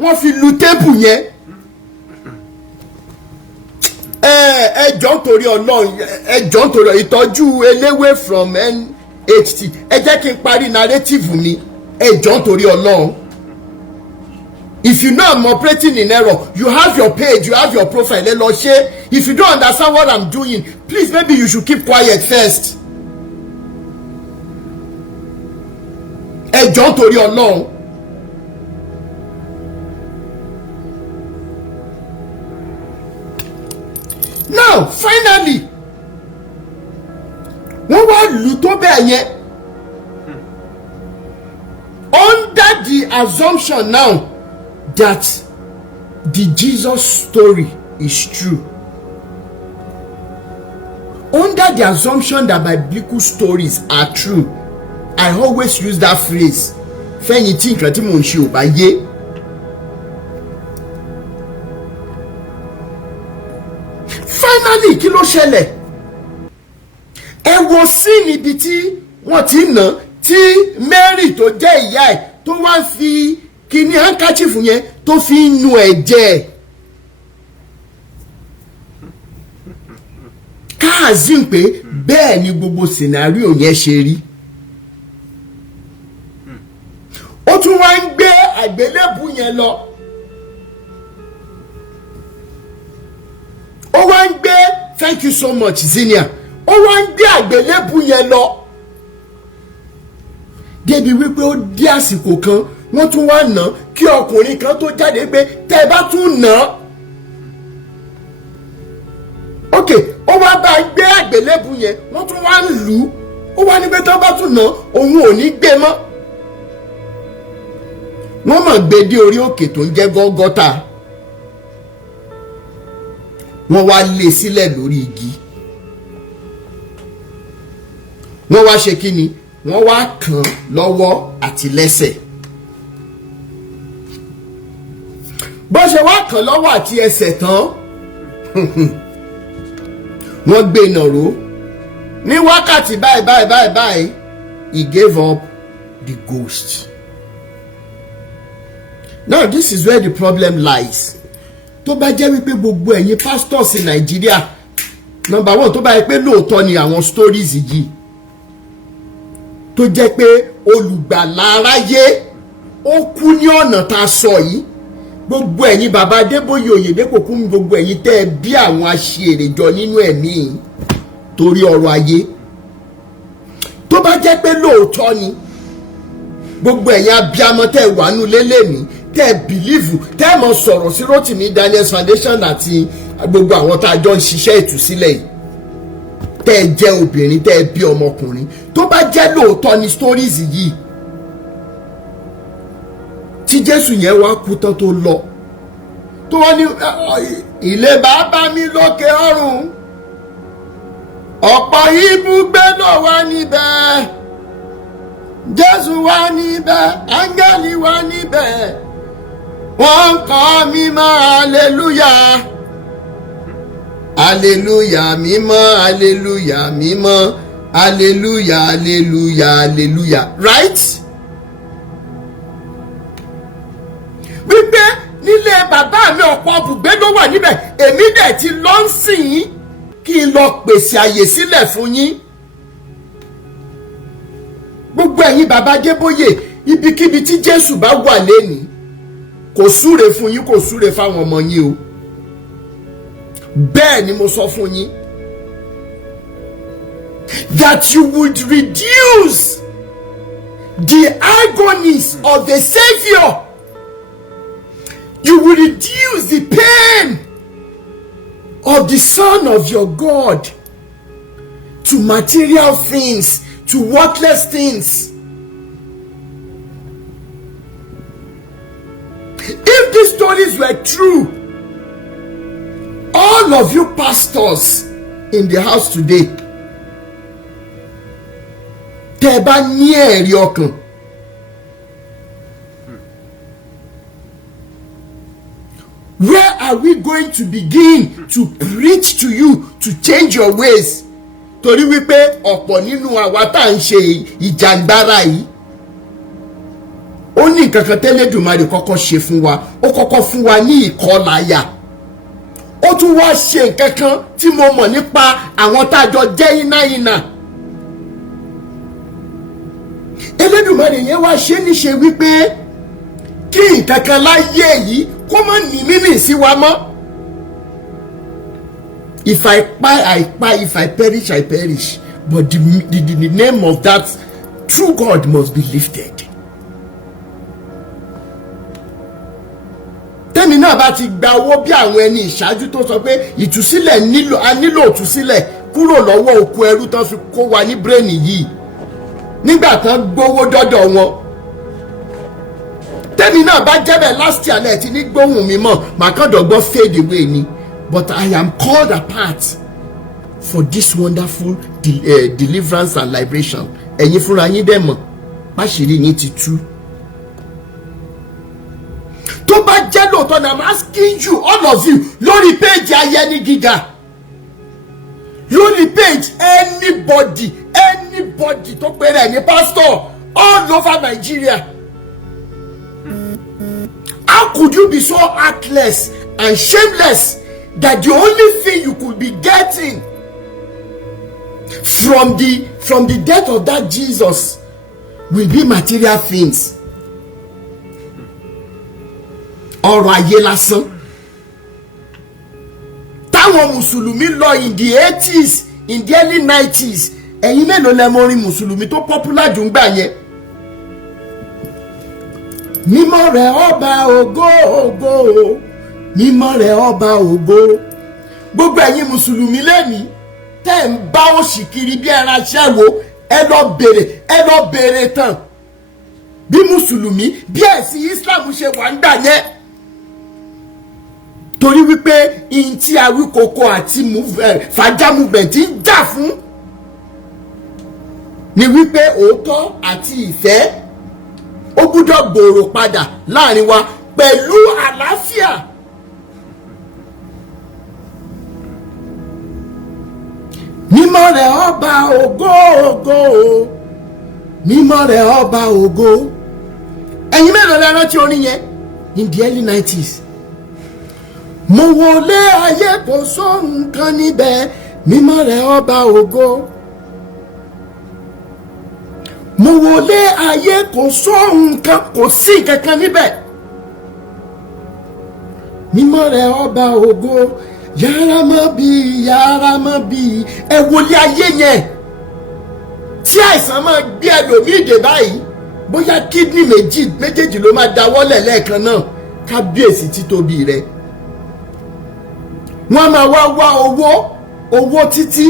wọ́n fi lu tébù yẹn. Ẹjọ́ nítorí Ọlọ́run, ẹjọ́ nítorí ìtọ́jú eléwé from NHT, ẹ jẹ́ kí n parí narrative mi, ẹjọ́ nítorí Ọlọ́run. If you know I'm operating in error, you have your page, you have your profile, ẹ lọ ṣe. If you don't understand what I'm doing, please maybe you should keep quiet first. Ẹjọ́ nítorí Ọlọ́run. Now, finally, wọ́n wá lù tó bẹ́ẹ̀ yẹn. Under the assumption now that the Jesus story is true. Under the assumption that biblical stories are true, I always use that phrase. Fẹ́yìn tí nǹkan tí mò ń ṣe ò bá yé. Finally, kí ló ṣẹlẹ̀? Ẹ wo sí níbi tí wọ́n ti nà tí Mary tó jẹ́ ìyá ẹ̀ tó wá fi kíní handkerchief yẹn tó fi ń nu ẹ̀jẹ̀. Káàzín pé bẹ́ẹ̀ ni gbogbo scenario yẹn ṣe rí. Ó tún wá ń gbé àgbélébù yẹn lọ. Ó wá ń gbé, thank you so much Zinia. Ó wá ń gbé àgbélébù yẹn lọ. Débi wípé ó dé àsìkò kan wọ́n tún wá nà kí ọkùnrin kan tó jáde pé tẹ́ ẹ bá tún nà. Ok, ó wá bá gbé àgbélébù yẹn wọ́n tún wá ń lù ú. Ó wá ní pé tó bá tún nà òun ò ní gbé mọ́. Wọ́n mọ̀ gbé dé orí òkè tó ń jẹ́ Gọ́gọ́tà. Wọ́n wá lé sílẹ̀ lórí igi. Wọ́n wá ṣe kí ni? Wọ́n wá kàn lọ́wọ́ àti lẹ́sẹ̀. Bó ṣe wá kàn lọ́wọ́ àti ẹsẹ̀ tán, wọ́n gbé nàró. Ní wákàtí báyìí, he gave up the ghost. Now this is where the problem lies. Tó bá jẹ́ wípé gbogbo ẹ̀yin pastors in Nigeria, number one, tó bá yẹ pé lóòótọ́ ni àwọn stories yìí, tó jẹ́ pé olùgbàlà aráyé ó kú ní ọ̀nà tá a sọ yìí, gbogbo ẹ̀yin bàbá Adébóyè Oyèdépò kún gbogbo ẹ̀yin tẹ́ ẹ bí àwọn aṣèrè jọ nínú ẹ̀mí torí ọrọ̀ ayé. Tó bá jẹ́ pé lóòótọ́ ni gbogbo ẹ̀yin abiyamọ tẹ́ wà nú lélẹ̀ mi tẹ́ believe tẹ́ mọ̀ sọ̀rọ̀ sí Rotimi Daniels Foundation àti gbogbo àwọn tá a jọ ń ṣiṣẹ́ ìtúsílẹ̀ yìí tẹ́ jẹ́ obìnrin tẹ́ bí ọmọkùnrin tó bá jẹ́ lóòótọ́ ni stories yìí tí Jésù yẹn wá kú tán tó lọ tó wọ́n ní ilé bàbá mi lókè ọ̀run ọ̀pọ̀ ibùgbé náà wà níbẹ̀ Jésù wà níbẹ̀ áńgẹ́lì wà níbẹ̀ wọ́n ń kọ́ mímọ́ hallelujah hallelujah mímọ́ hallelujah mímọ́ hallelujah hallelujah hallelujah right. wípé nílé bàbá mi ọ̀pọ̀ ibùgbé ló wà níbẹ̀ èmi dẹ̀ ti lọ ń sìn yín kí n lọ pèsè àyè sílẹ̀ fún yín. gbogbo ẹ̀yin bàbá Adébóyè ibikíbi tí Jésù bá wà lénìí kò súre fún yín kò súre fáwọn ọmọ yín o bẹ́ẹ̀ ni mo sọ fún yín that you would reduce the agonies of the Savior. You will reduce the pain of the Son of your God to material things, to worthless things. If these stories were true, all of you pastors in the house today, tẹ́ bá ní ẹ̀rí ọkàn, where are we going to begin to preach to you to change your ways? Torí wípé ọ̀pọ̀ nínú àwa tá à ń ṣe ìjàngbara yìí ó ní nǹkan kan tẹ́lẹ̀dùmarè kọ́kọ́ ṣe fún wa ó kọ́kọ́ fún wa ní ìkọláyà ó tún wá ṣe nǹkan kan tí mo mọ̀ nípa àwọn tá a jọ jẹ́ iná Ẹlẹ́dùmarè yẹn wá ṣe níṣe wípé kí nǹkan kan láyé yìí kó má ní mímì sí wa mọ́. If I pie, if I perish, I perish. But the name of that true God must be lifted. Tẹ́mi náà bá ti gba owó bí àwọn ẹni ìṣáájú tó sọ pé ìtúsílẹ̀ a nílò ìtúsílẹ̀ kúrò lọ́wọ́ òkú ẹrú tán fi kó wa ní bírèènì yìí nígbà tán gbowó dọ́dọ̀ wọn. Tẹ́mi náà bá jẹ́bẹ̀ last year lẹ́ẹ̀ tí ní gbóhùn mi mọ̀ màkàndọ̀gbọ́n fade away ni. But I am called apart for this wonderful deliverance and liberation. Ẹ̀yin fúnra yín dẹ̀ mọ̀ báṣìírí yín ti tú. Tó bá jẹ́ lóòótọ́ na I'm asking you all of you lórí péjì Ayẹni Gíga lórí page anybody tó pèrè ní pastor all over Nigeria. How could you be so heartless and shameless that the only thing you could be getting from the death of that Jesus will be material things? Ọ̀rọ̀ ayé lásán. Táwọn Mùsùlùmí lọ in the 80s, in the early 90s, ẹ̀yin mélòó lẹ mọ̀ orin Mùsùlùmí tó popular jù ń gbà yẹn? Mímọ́ rẹ̀ ọba ògo ògo, mímọ́ rẹ̀ ọba ògo. Gbogbo ẹ̀yin Mùsùlùmí lẹ́ni tẹ́ ń bá òṣì kiri bí ẹran aṣẹ́wó ẹ lọ bèrè tán bí Mùsùlùmí bí ẹ̀sìn Islam ṣe wà ń gbà yẹn. Torí wípé in tí Awíkoko àti Fàjà movement ń jà fún ni wípé òótọ́ àti ìfẹ́ ó gbúdọ̀ gbòòrò padà láàrin wa pẹ̀lú àlàáfíà. Mímọ́ rẹ̀ ọba ògo ògo, mímọ́ rẹ̀ ọba ògo. Ẹ̀yin mélòó lẹ rántí orin yẹn in the early 90s? Mo wọlé ayé kò sóhun kan níbẹ̀, mímọ́ rẹ̀ ọba ògo. Mo wọlé ayé kò sóhun kan, kò sí kankan níbẹ̀, mímọ́ rẹ̀ ọba ògo. Yàrá mọ́ bí ẹ wọlé ayé yẹn tí àìsàn máa gbé ẹlòmíì dé báyìí bóyá kídìní méjèèjì ló máa dáwọ́lẹ̀ lẹ́ẹ̀kan náà. Kábíyèsí títóbi rẹ̀. Wọ́n máa wá owó títí.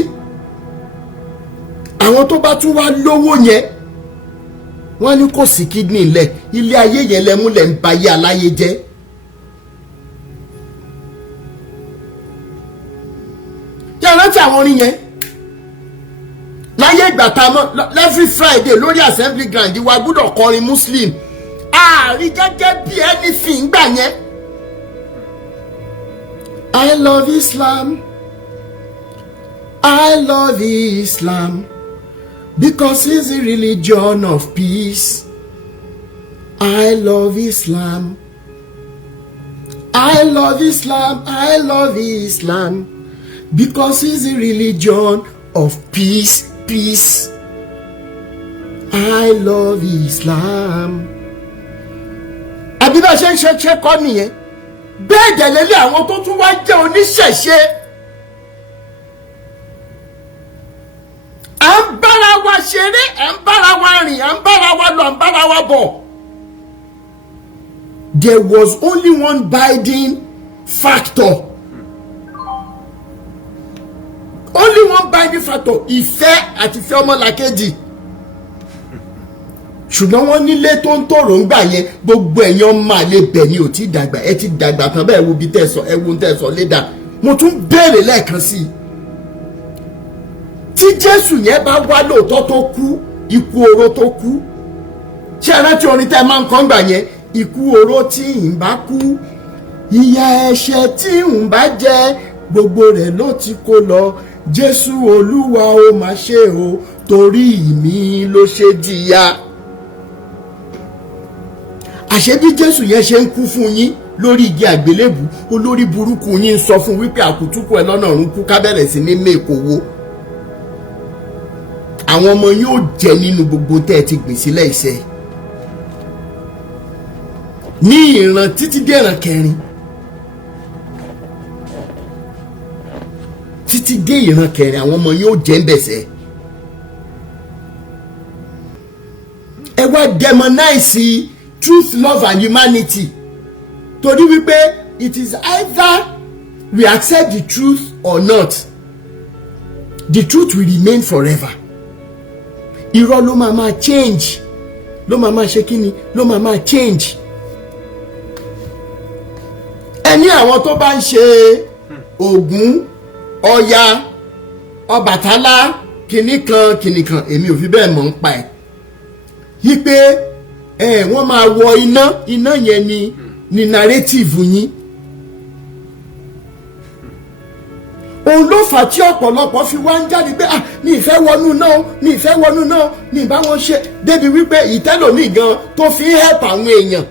Àwọn tó bá tún wá lówó yẹn wọ́n ní kò sí kídìní lẹ̀, ilé ayé yẹn lẹ́múlẹ̀ ń bayé aláyé jẹ́. Yẹ́n rántí àwọn orin yẹn láyé ìgbà tá a mọ̀ every Friday lórí assembly ground wa gbọ́dọ̀ kọrin Muslim ààrí gẹ́gẹ́ bí anything gbà yẹn. I love Islam, I love Islam because it's the religion of peace. I love Islam, I love Islam, I love Islam because it's the religion of peace. Peace. I love Islam. Àbí bá ṣe ń ṣe kọ́ nìyẹn. Bẹ́ẹ̀ dẹ̀lẹ́lẹ́ àwọn tó tún wá jẹ́ oníṣẹ̀ṣe. À ń bára wa ṣeré, à ń bára wa rìn, à ń bára wa lọ, à ń bára wa bọ̀. There was only one binding factor. Only one binding factor, ìfẹ́ àti ìfẹ́ ọmọlàkejì. Ṣùgbọ́n wọ́n nílé tó ń tòrò ń gbà yẹn gbogbo ẹ̀yàn máa lè bẹ̀ ni ò tí dàgbà ẹ ti dàgbà tán bẹ́ẹ̀ wo bí tẹ̀sán ẹ wo tẹ̀sán lédà. Mo tún béèrè lẹ́ẹ̀kan sí i. Tí Jésù yẹn bá wá lóòótọ́ tó kú ikú oró tó kú. Ṣé ẹ rántí orin tẹ́ ẹ máa ń kọ́ ń gbà yẹn? Ikú oró tí ń bá kú, ìyà ẹ̀ṣẹ̀ tí ń bá jẹ gbogbo rẹ̀ ló ti kó lọ. Jésù Olúwa ó máa ṣe o torí mi ló ṣe jìyà. Àṣé bí Jésù yẹn ṣe ń kú fún yín lórí igi àgbélébù olórí burúkú yín ń sọ fún wípé àkútúkù ẹ lọ́nà ọ̀run kú ká bẹ̀rẹ̀ sí ní mẹ́kọ̀wó. Àwọn ọmọ yóò jẹ nínú gbogbo tẹ́ ẹ ti gbìn sílẹ̀ iṣẹ́. Ní ìran títí dé ìran kẹrin. Títí dé ìran kẹrin àwọn ọmọ yóò jẹ́ ń bẹ̀sẹ̀. Ẹ wá demonize truth, love and humanity. Torí wípé it is either we accept the truth or not. The truth will remain forever. Irọ́ ló máa change. Ló máa ṣe kíni? Ló máa change. Ẹni àwọn tó bá ń ṣe Ògún, Ọya, Ọbàtálá, kìnìkan èmi ò fi bẹ́ẹ̀ mọ̀ ń pa ẹ̀. Yí pé wọ́n máa wọ iná yẹn ni narrative yín. Òun ló fà tí ọ̀pọ̀lọpọ̀ fi wá ń jáde pé mi ìfẹ́ wọnú náà mi ìfẹ́ wọnú náà mi ìbá wọn ṣe débi wípé ìtẹ́lòmíì gan tó fi ń help àwọn èèyàn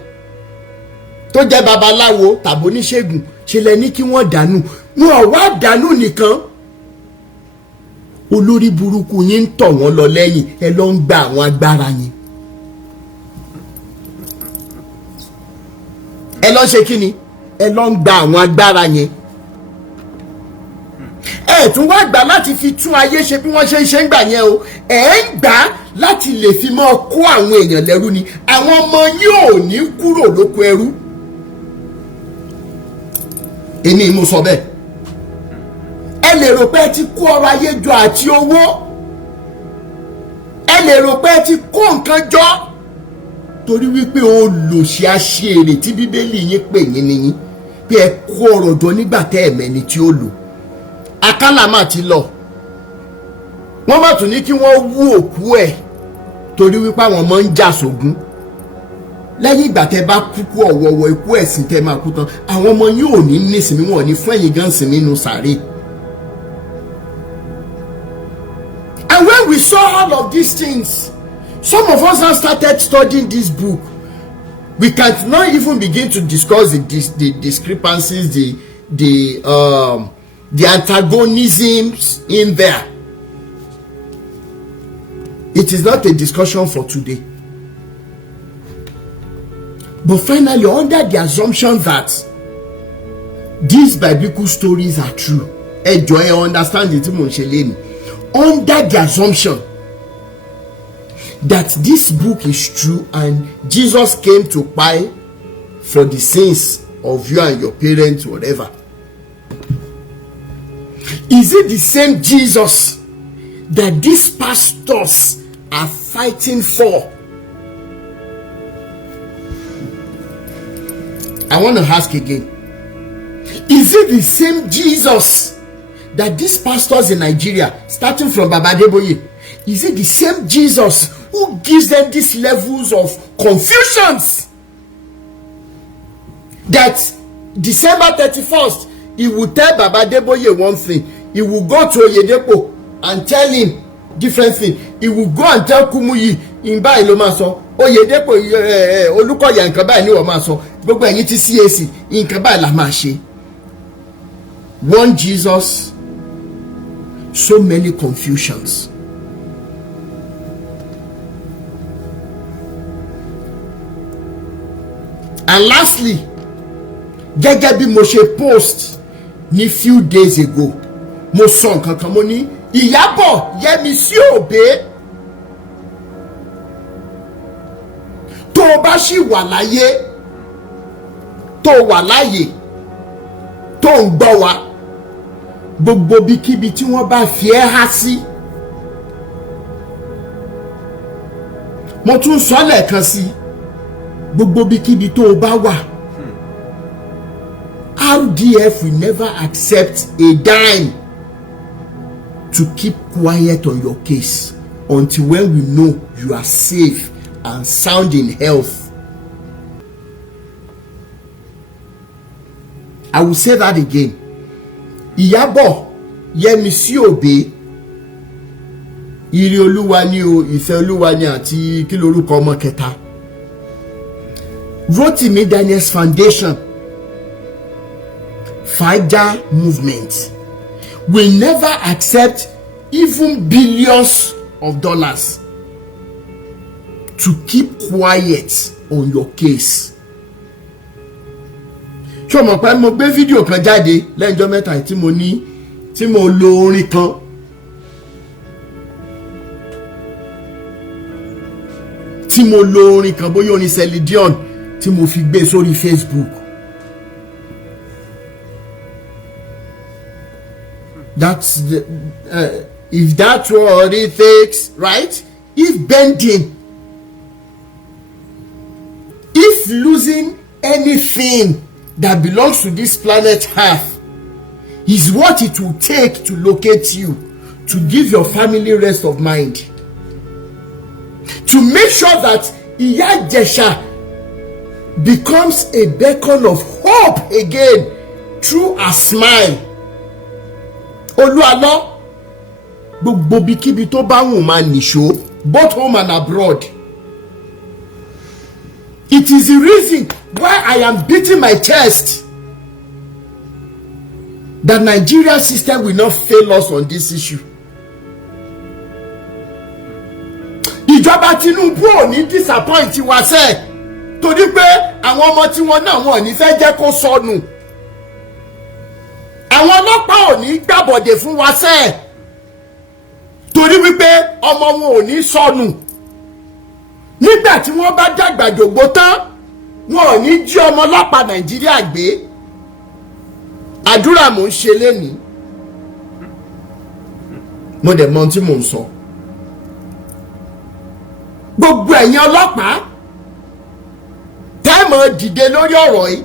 tó jẹ́ babaláwo tàbí oníṣègùn ṣe lẹ ní kí wọ́n dànù. Wọn ò wá dànù nìkan. Olórí burúkú yín ń tọ̀ wọ́n lọ lẹ́yìn ẹ lọ ń gba àwọn agbára yín. Ẹ lọ ṣe kí ni? Ẹ lọ ń gba àwọn agbára yẹn. Ẹ tún wá gbà láti fi tún ayé ṣe bí wọ́n ṣe ń ṣe ń gbà yẹn o. Ẹ ń gbà láti lè fi mọ́ kó àwọn èèyàn lẹ́rú ni. Àwọn ọmọ yín ò ní kúrò lóko ẹrú. Èmi mo sọ bẹ́ẹ̀. Ẹ lè rò pé ẹ ti kó ọrọ̀ ayé jọ àti owó. Ẹ lè rò pé ẹ ti kó nǹkan jọ. Torí wípé olòṣì aṣèrè tí Bíbélì yín pè yín nìyí. Bí ẹ kó ọrọ̀ jọ nígbà tẹ́ ẹ̀mẹ́ni tí ó lò. Àkàlà máa ti lọ. Wọ́n má tún ní kí wọ́n wú òkú ẹ̀. Torí wípé àwọn ọmọ ń jà sógun. Lẹ́yìn ìgbà tẹ́ bá kúkú ọ̀wọ̀wọ̀ ikú ẹ̀sìn tẹ́ máa kú tán. Àwọn ọmọ yín ò ní nísìmí wọn ní fún ẹ̀yìn gan sinmi nínú sàárè. And when we saw all of these things, some of us have started studying this book. We cannot even begin to discuss the discrepancies, the antagonisms in there. It is not a discussion for today. But finally, under the assumption that these biblical stories are true, enjoy understand it. Under the assumption, that this book is true and Jesus came to pay for the sins of you and your parents, whatever. Is it the same Jesus that these pastors are fighting for? I want to ask again. Is it the same Jesus that these pastors in Nigeria, starting from Baba Adeboye, is it the same Jesus who gives them these levels of confusions? That December 31st, he will tell Baba Adeboye one thing. He will go to Oyedepo and tell him different thing. He will go and tell Kumuyi in báyìí ló máa sọ. Oyedepo Olúkọ̀yà nǹkan báyìí ni wọ́n máa sọ. Gbogbo ẹ̀yin tí CAC nǹkan báyìí la máa ṣe. One Jesus, so many confusions. And lastly, gẹ́gẹ́ bí mo ṣe post ní few days ago, mo sọ nǹkan kan, mo ní Iyabo Yẹmisí Òbé tó bá ṣì wà láyé, tó wà láyé, tó ń gbọ́ wa, gbogbo bíkíbi tí wọ́n bá fi ẹ́ há sí, mo tún sọ lẹ́ẹ̀kan sí, gbogbo bíkíbi tó bá wà, RDF will never accept a dime to keep quiet on your case until when we know you are safe and sound in health. I will say that again. Iyabo Yẹmisí Òbé, ire Olúwa ni o, ìfẹ́ Olúwa ni àti kí lorúkọ ọmọ kẹta. Rotimi Daniels Foundation, FIDA movement will never accept even billions of dollars to keep quiet on your case. Ṣé mo pé mo gbé fídíò kan jáde lẹ́jọ́ mẹ́ta tí mo lo orin kan bóyá orin Celine Dion tí mo fi gbé sórí Facebook. That's the if that's what it takes, right? If bending, if losing anything that belongs to this planet Earth is what it will take to locate you, to give your family rest of mind, to make sure that Iya Jesha becomes a beacon of hope again through a smile. Olúalọ́, gbogbo bíkíbi tó bá wù máa nìṣó, both home and abroad. It is the reason why I am beating my chest that Nigerian system will not fail us on this issue. Ìjọba Tinubu ò ní disappoint wa sẹ́, torí pé àwọn ọmọ tí wọ́n náà wọ́n ní fẹ́ jẹ́ kó sọnù. Àwọn ọlọ́pàá ò ní gbàbọ̀dè fún wa sẹ́, torí wípé ọmọ wọn ò ní sọnù. Nígbà tí wọ́n bá dàgbà dògbò tán, wọn ò ní jí ọmọ ọlọ́pàá Nàìjíríà gbé. Àdúrà mò ń ṣe lénìí, mo dẹ̀ mọ̀ tí mò ń sọ. Gbogbo ẹ̀yin ọlọ́pàá tẹ́ mọ̀ dìde lórí ọ̀rọ̀ yìí.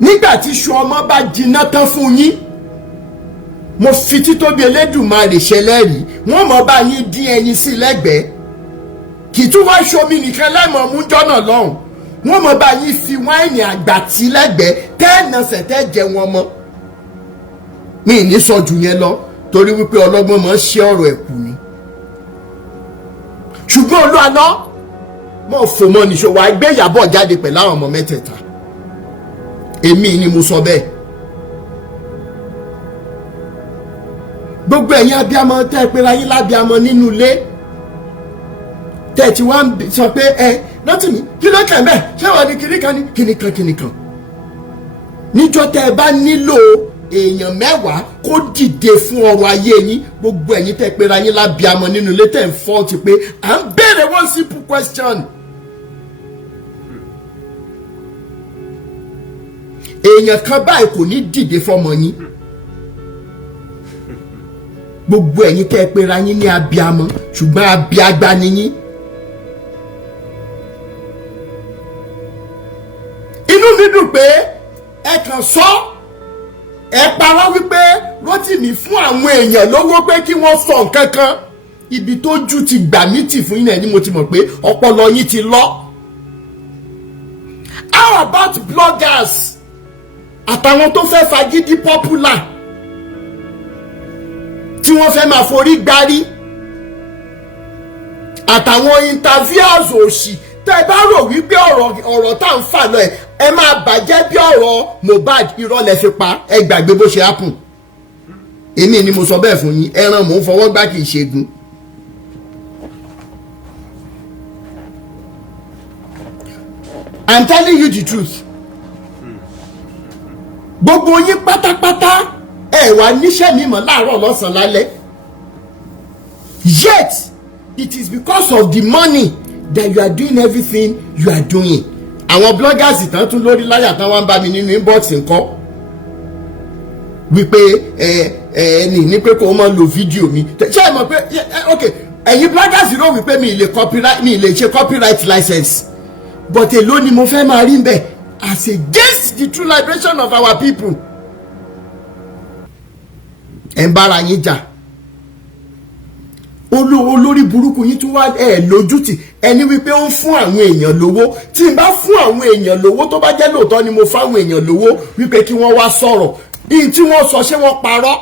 Nígbà tí iṣu ọmọ bá jiná tán fún yín, mo fi títóbi Elédùmarè ṣẹlẹ́rìí, wọ́n mọ̀ bá yín dín ẹyin sí lẹ́gbẹ̀ẹ́. Kì í tún wá ṣomi nìkan lẹ́mọ̀ mú jọ́nà lọ́hùn, wọ́n mọ̀ bá yín fi wáìnì àgbàtí lẹ́gbẹ̀ẹ́ tẹ́ẹ̀nàṣẹ̀ tẹ́ jẹ wọn mọ́. Mi ní sọ jù yẹn lọ torí wípé ọlọ́gbọ́n mọ̀ ṣe ọ̀rọ̀ ẹ̀kú ni. Ṣùgbọ́n Olúalọ́ mọ̀ fò mọ́ níṣó wàá gbé Ìyábọ̀ jáde pẹ̀lú àwọn ọmọ mẹ́tẹ̀ẹ̀ta. Èmi ni mo sọ bẹ́ẹ̀. Gbogbo ẹ̀yin abiyamọ tẹ́ pé ra yín lábiyamọ nínú ilé, tẹ́ ti wá sọ pé lọ́tì mi kí ló kàn bẹ́ẹ̀, ṣé wọ́n ní kìnìkan ní kìnìkan. Níjọ́ tẹ́ bá nílò èèyàn 10 kó dìde fún ọrọ̀ ayé yín. Gbogbo ẹ̀yin tẹ́ pera yín lábíamọ nínú ilé tẹ́ ń fọ́ọ̀tì pé à ń béèrè one simple question. Èèyàn kan báyìí kò ní dìde fọ́mọ yín. Gbogbo ẹ̀yin tẹ́ pera yín ní abíamọ ṣùgbọ́n abíagbá ni yín. Inú mi dùn pé ẹ kàn sọ ẹ parọ́ wípé Rótìmí fún àwọn èèyàn lówó pé kí wọ́n sọ nǹkan kan. Ibi tó jù ti gbà mí tì fún yín ni mo ti mọ̀ pé ọpọlọ yín ti lọ. How about bloggers àtàwọn tó fẹ́ fagídí popular tí wọ́n fẹ́ máa forí gbárí àtàwọn interviewers òṣì tẹ́ bá rò wípé ọ̀rọ̀ tá à ń fà lọ ẹ máa bàjẹ́ bí ọ̀rọ̀ Mohbad irọ́ lẹ fi pa ẹ gbàgbé bó ṣe happen. Èmi ni mo sọ bẹ́ẹ̀ fún yín, ẹran mò ń fọwọ́ gbá kì í ṣẹ́gun. I'm telling you the truth. Gbogbo yín pátápátá ẹ wà níṣẹ́ mímọ́ láàárọ̀ lọ́sàn-án lálẹ́. Yet it is because of the money that you are doing everything you are doing. Àwọn bloggers ìtàn tún lórí láyà tán wá ń bá mi nínú inbox ńkọ́ wípé ẹni ní pé kò máa lo fídíò mi. Ṣé ẹ mọ̀ pé ok ẹ̀yin bloggers rò wípé mi lè ṣe copyright license but èló ni mo fẹ́ máa rí bẹ́ẹ̀ as against the true liberation of our people. Ẹ ń bára yín jà. Olórí burúkú yín tún wá lójútì ẹni wípé ó ń fún àwọn èèyàn lówó. Tí n bá fún àwọn èèyàn lówó tó bá jẹ́ lóòótọ́ ni mo fáwọn èèyàn lówó wípé kí wọ́n wá sọ̀rọ̀ bí tí wọ́n sọ ṣé wọ́n parọ́.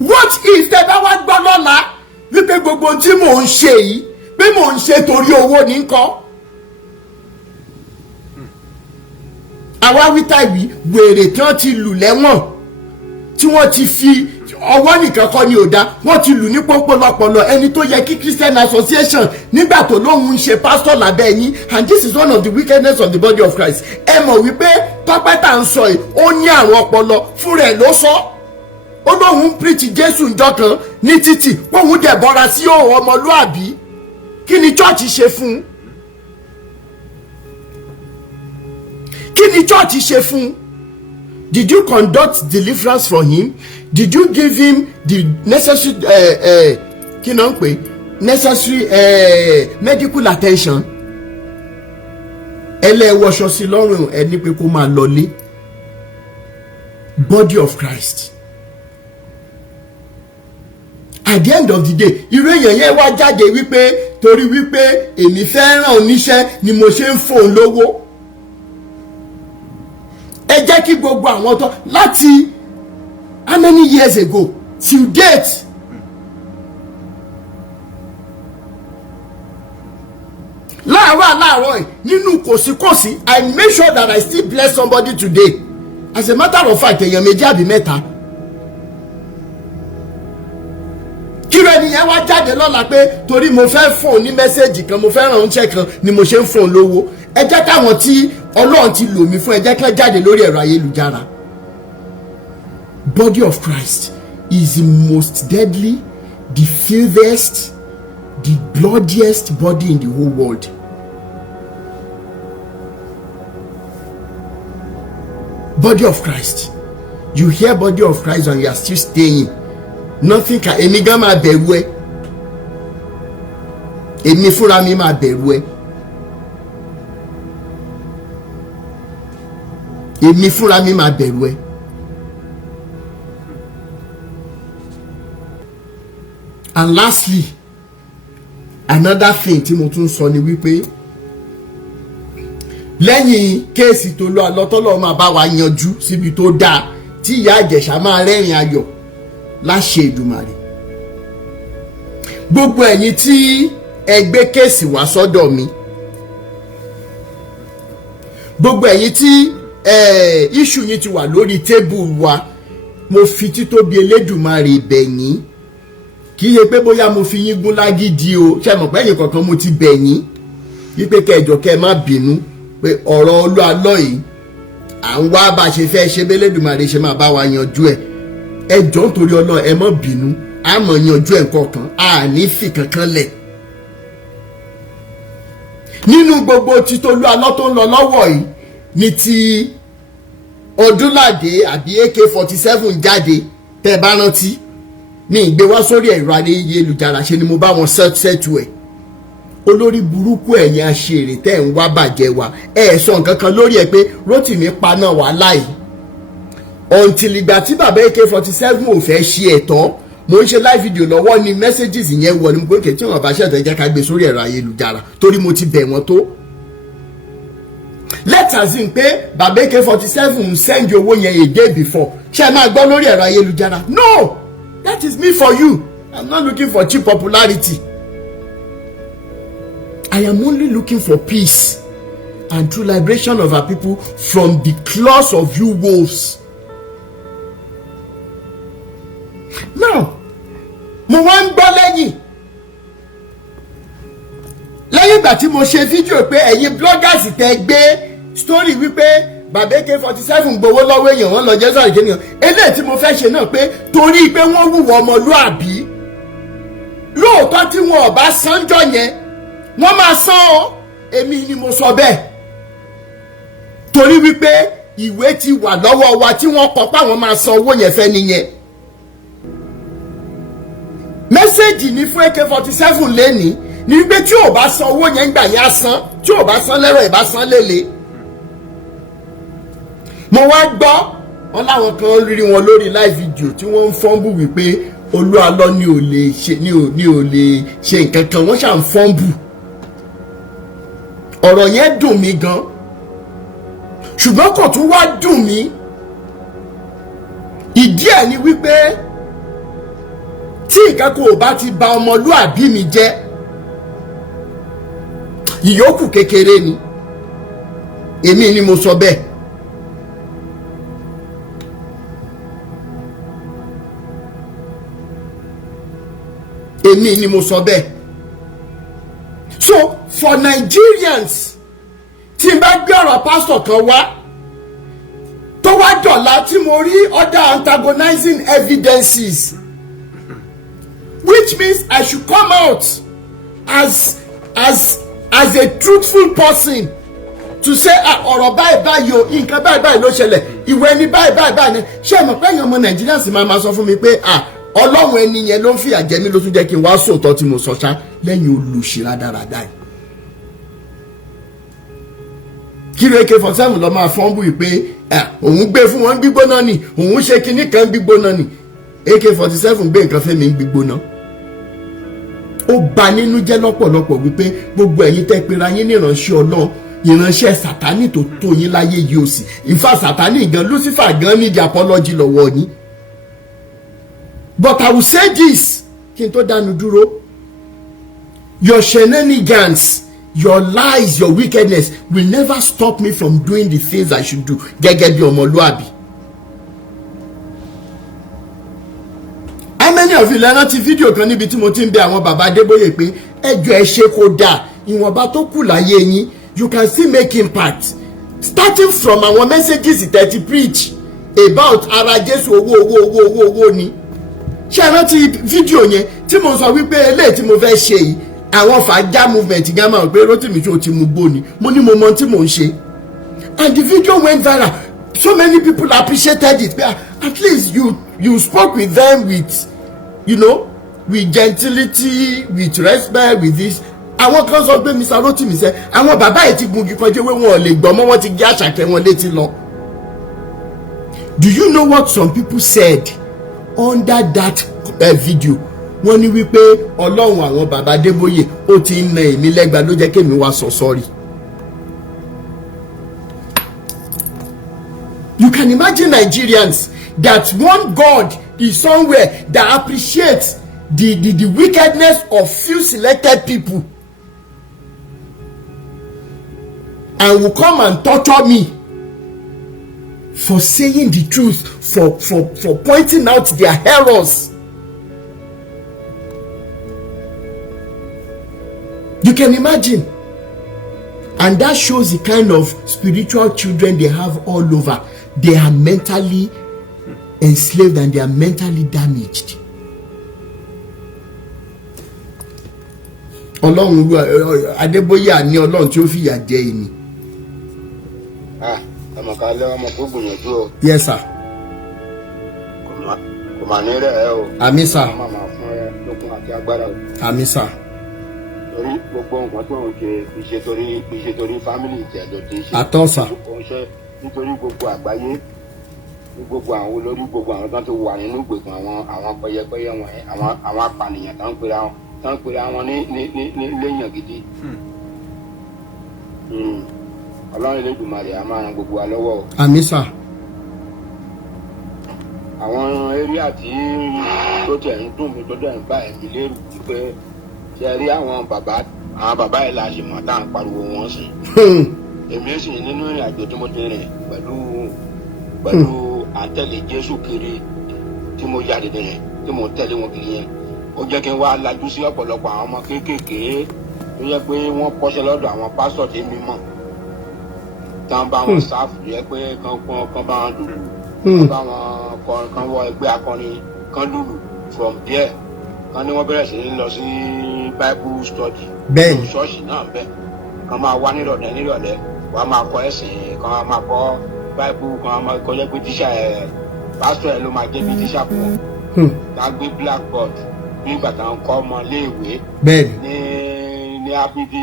What if tẹ́ bá wá gbọ́ lọ́la wípé gbogbo tí mò ń ṣe yìí pé mò ń ṣe torí owó ní ńkọ́? Àwa wíta ìwí wèrè tí wọ́n ti lù lẹ́wọ̀n tí wọ́n ti fi ọwọ́ nìkan kọ́ ni ò dá wọ́n ti lù ní pọ́npọ́lọpọlọ ẹni tó yẹ kí Christian Association nígbà tó lóun ń ṣe pastor lábẹ́ yín. And this is one of the wickedness of the body of Christ. Ẹ mọ̀ wípé Tọ́pẹ́ tá ń sọ yìí ó ní àrùn ọpọlọ fúnra ẹ̀ ló sọ. Ó lóun ń preach Jésù ńjọ́ kan ní títì póun dẹ̀ bọ́ra sí òun ọmọlúàbí. Kí ni church ṣe fún un? Kí ni church ṣe fún un? Did you conduct deliverance for him? Did you give him the necessary medical attention? Ẹlẹ́wọ̀ṣọ sí lọ́rùn ẹni pé kó máa lọlé. Body of Christ. At the end of the day, irú èèyàn yẹn wá jáde wípé torí wípé èmi fẹ́ ràn oníṣẹ́ ni mo ṣe ń fòun lówó. Ẹ jẹ́ kí gbogbo àwọn tó láti how many years ago till date láàárọ̀ nínú kòsíkòsí I make sure that I still bless somebody today. As a matter of fact èèyàn méjì àbí mẹ́ta kíro ènìyàn wá jáde lọ́la pé torí mo fẹ́ fún ní mẹ́sẹ̀gì kan mo fẹ́ ràn oúnjẹ kan ni mo ṣe ń fún lówó. Ẹ jẹ́ káwọn tí Ọlọ́run ti lò mí fún ẹ jẹ́ kí wọ́n jáde lórí ẹ̀rọ ayélujára. Body of Christ is the most deadly, the filthiest, the bloodiest body in the whole world. Body of Christ. You hear body of Christ and you are still staying. Nothing can. Èmi gan máa bẹ̀rù ẹ. Èmi fúnra mi máa bẹ̀rù ẹ. Èmi fúnra mi máa bẹ̀rù ẹ. And lastly, another thing tí mo tún sọ ni wípé lẹ́yìn kéèsì tó lọ àlọ́tọ́lọ́ máa bá wa yanjú síbi tó dáa tí ìyá Ìjẹ̀ṣà máa rẹ́rìn ayọ̀ láṣẹ Èdùmàrè. Gbogbo ẹ̀yin tí ẹ gbé kéèsì wá sọ́dọ̀ mi, gbogbo ẹ̀yin tí issue yín ti wà lórí tébù wa, mo fi títóbi Elédùmarè bẹ̀ yín. Kì í ṣe pé bóyá mo fi yín gún lágídí o, ṣé mọ̀ pé ẹ̀yin kankan mo ti bẹ̀ yín wípé kẹjọ kẹ má bínú pé ọ̀rọ̀ Olúalọ́ yìí à ń wá bá ṣe fẹ́ ṣe bẹ́lẹ́dùmarè ṣe máa bá wa yanjú ẹ̀. Ẹ jọ̀ọ́ nítorí Ọlọ́run ẹ má bínú, a mọ̀ yanjú ẹ̀ nǹkan a ní fi kankan lẹ̀. Nínú gbogbo títolú alọ́ tó ń lọ lọ́wọ́ yìí ní ti Ọdúnládé àbí AK-47 jáde tẹ́ bá rántí, ní ìgbé wá sórí ẹ̀rọ ayélujára ṣe ni mo bá wọn ṣẹ́tù ẹ̀. Olórí burúkú ẹ̀yin aṣèrè tẹ́ ń wá bàjẹ́ wa sọ nǹkan kan lórí ẹ̀ pé Rótìmí paná wà láì until ìgbà tí bàbá AK-47 ò fẹ́ ṣe ẹ̀tọ́. Mo ń ṣe live video lọ́wọ́ ni messages yẹn wọ ni mo pé tí wọ́n bá ṣẹ̀tẹ̀ jẹ́ ká gbé sórí ẹ̀rọ ayélujára torí mo ti bẹ̀ wọ́n tó. Let's assume pé bàbá AK-47 ń send owó yẹn a day before, ṣé ẹ máa gbọ́ lórí ẹ̀rọ ayélujára? No, that is me for you. I'm not looking for cheap popularity. I am only looking for peace and true liberation of our people from the claws of you wolves. Now, mo wá ń gbọ́ lẹ́yìn ìgbà tí mo ṣe fídíò pé ẹ̀yin bloggers tẹ́ gbé story wípé bàbá AK-47 gbowó lọ́wọ́ èèyàn wọn lọ jẹ́ sọ̀rọ̀ ìjẹ́nìyàn. Eléyìí tí mo fẹ́ ṣe náà pé torí pé wọ́n wùwọ́ ọmọlúàbí lóòótọ́ tí wọn ò bá sanjọ́ yẹn wọ́n máa san ọ́, èmi ni mo sọ bẹ́ẹ̀ torí wípé ìwé ti wà lọ́wọ́ wa tí wọ́n kọ pé àwọn máa san owó yẹn fẹ́ nìyẹn. Mẹ́sẹ̀gì ní fún AK-47 lẹ́ni ní wípé tí ò bá san owó yẹn gbà yẹn á san, tí ò bá san lẹ́rọ̀ ìbá san lélẹ̀. Mo wá gbọ́ wọn láwọn kan rí wọn lórí live video tí wọ́n ń fọ́nbù wípé Olúalọ́ ni ò lè ṣe nǹkan kan, wọ́n ṣà ń fọ́nbù. Ọ̀rọ̀ yẹn dùn mí gan, ṣùgbọ́n kò tún wá dùn mí. Ìdí ẹ̀ ni wípé tí nǹkan kò bá ti bà ọmọlúàbí mi jẹ́, ìyókù kékeré ni. Èmi ni mo sọ bẹ́ẹ̀. Èmi ni mo sọ bẹ́ẹ̀. So for Nigerians, tí n bá gbé ọ̀rọ̀ pásítọ̀ kan wá tó wá dọ̀la tí mo rí other antagonizing evidences, which means I should come out as a truthful person to say ọ̀rọ̀ báyìí o, nǹkan báyìí ló ṣẹlẹ̀, ìwé ni báyìí ni. Ṣé ẹ mọ̀ pé èèyàn ọmọ Nàìjíríà sì máa sọ fún mi pé Ọlọ́run ẹni yẹn ló ń fìyà jẹ mí, ló tún jẹ́ kí n wá sòótọ́ tí mo sọ ṣá lẹ́yìn olùṣírà dáradára. Kí ló AK-47 lọ máa fọ́nbù yìí pé òun gbé fún wọn gbígbóná ni, òun ṣe kinní kan gbígbóná ni. AK-47 gbé nǹkan fẹ́mi gbígbóná. Ó bà nínú jẹ́ lọ́pọ̀lọpọ̀ wípé gbogbo ẹ̀yin tẹ́ pera yín ní ìránṣẹ́ Ọlọ́run, ìránṣẹ́ Sátánì tó tó yín láyé yìí ò sí. In fact, Sátánì gan, Lucifer gan ní di apology lọ́wọ́ yín. But I will say this, kí n tó dánu dúró, your shenanigans, your lies, your wickedness will never stop me from doing the things I should do gẹ́gẹ́ bí ọmọlúàbí. How many of you lẹ́nà ti fídíò kan níbi tí mo ti ń bẹ àwọn bàbá Adébóyè pé ẹjọ́ ẹ ṣe kó dáa, ìwọ̀nba tó kù láyé yín, you can still make impact, starting from àwọn messages that you preach about ara Jésù owó ni. Ṣé ẹ rántí fídíò yẹn tí mo sọ wípé eléyìí tí mo fẹ́ ṣe yìí àwọn fàájà movement gan máa pé Rótìmí ṣó ti mú gbó ni, mo ní mo mọ tí mò ń ṣe, and the video went viral. So many people appreciated it. At least you spoke with them with, with gentility, with respect, with this. Àwọn kan sọ pé Mr. Rótìmí sẹ àwọn bàbá yìí ti gungi kọjá wé wọn ò lè gbọ́ mọ́, wọ́n ti gé Àṣàkẹ́ wọn létí lọ. Do you know what some people said under that video? Wọ́n ní wípé Ọlọ́run àwọn bàbá Adébóyè ó ti ń na èmi lẹ́gba ló jẹ́ kémi wá sọ sorry. You can imagine Nigerians that one God is somewhere that appreciates the wickedness of few selected people and will come and torture me for saying the truth, for pointing out their errors. You can imagine. And that shows the kind of spiritual children they have all over. They are mentally enslaved and they are mentally damaged. Ọlọ́run Adébóyè àní Ọlọ́run tí ó fìyà jẹ ẹni. Ọmọ kalẹ̀ ọmọ kó gbìyànjú o. Yes sir. Kò mà ní rẹ̀ ẹ́ o. Àmín sir. Ọmọ máa fún ẹ lókun àti agbára o. Àmín sir. Torí gbogbo nǹkan tó ń ṣe ìṣe torí fámìlì ìjẹ́jọ́ tí ń ṣe. Àtọ́ sir. Nítorí gbogbo àgbáyé ní gbogbo àwọn olórí gbogbo àwọn tó ti wà nínú ìgbèkùn àwọn pẹyẹpẹyẹ wọ̀nyí àwọn apànìyàn tó ń pera wọn ní léèyàn gidi. Ọlọ́run Elédùmarè a máa ran gbogbo wa lọ́wọ́ o. Àmín sà. Àwọn area tí tó tẹ̀ ń dùn mí tó dẹ̀ ń bá ẹ̀mí lérù pé ṣe rí àwọn bàbá yìí la ṣe mọ̀ tá à ń pariwo wọn sí. Èmi sì nínú ìrìn àjò tí mo ti rìn pẹ̀lú àtẹ̀lé Jésù kiri tí mo jáde rẹ̀ tí mo tẹ̀lé wọn kiri yẹn. Ó jẹ́ kí n wá lajú sí ọ̀pọ̀lọpọ̀ àwọn ọmọ kéékèèké tó yẹ pé wọ́n kọ́ṣẹ́ lọ́dọ̀ àwọn pásítọ̀ tí mi mọ̀. Tán bá wọn sáfù yẹ pé kan bá wọn lùlù, bá wọn kan wọ ẹgbẹ́ akọrin kan lùlù from there. Kan ní wọ́n bẹ̀rẹ̀ sí ní lọ sí Bible study. Bẹ́ẹ̀ni. Ṣọ́ọ̀ṣì náà bẹ́ẹ̀. Kan máa wá nírọ̀lẹ́ wọ́n máa kọ́ ẹ̀sìn, kan máa kọ́ Bible, kan máa kọ́ jẹ́ pé tíṣà pásítọ̀ ẹ̀ ló máa jẹ́ bí tíṣà fún wọn. Tá gbé blackboard bí ìgbà táwọn kọ́ ọmọ léèwé. Bẹ́ẹ̀ni. Ní abidi.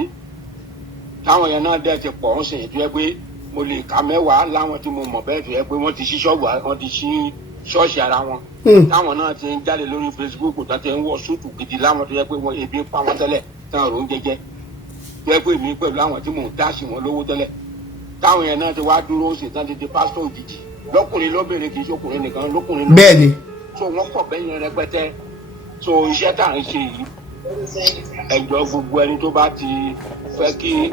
Táwọn yẹn náà dẹ̀ ti pọ̀ ń sìn tó yẹ pé mo lè ka 10 láwọn tí mo mọ̀ bẹ́ẹ̀ tó yẹ pé wọ́n ti ṣí ṣọ́ọ̀ṣì ara wọn. Táwọn náà ti ń jáde lórí Facebook tó ti ń wọ̀ súùtù gidi láwọn tó yẹ pé wọ́n ebi pa wọn tẹ́lẹ̀ táwọn rò ń jẹjẹ. Tó yẹ pé èmi pẹ̀lú àwọn tí mò ń dáṣì wọn lówó tẹ́lẹ̀. Táwọn yẹn náà ti wá dúró sí tán ti di pásítọ̀ òjijì. Lọ́kùnrin lóbìnrin kì í ṣokùnrin nìkan lókùnrin. Bẹ́ẹ̀ni. So wọ́n pọ̀ bẹ́yẹn rẹpẹtẹ. So iṣẹ́ tá à ń ṣe yìí ẹjọ́ gbogbo ẹni tó bá ti fẹ́ kí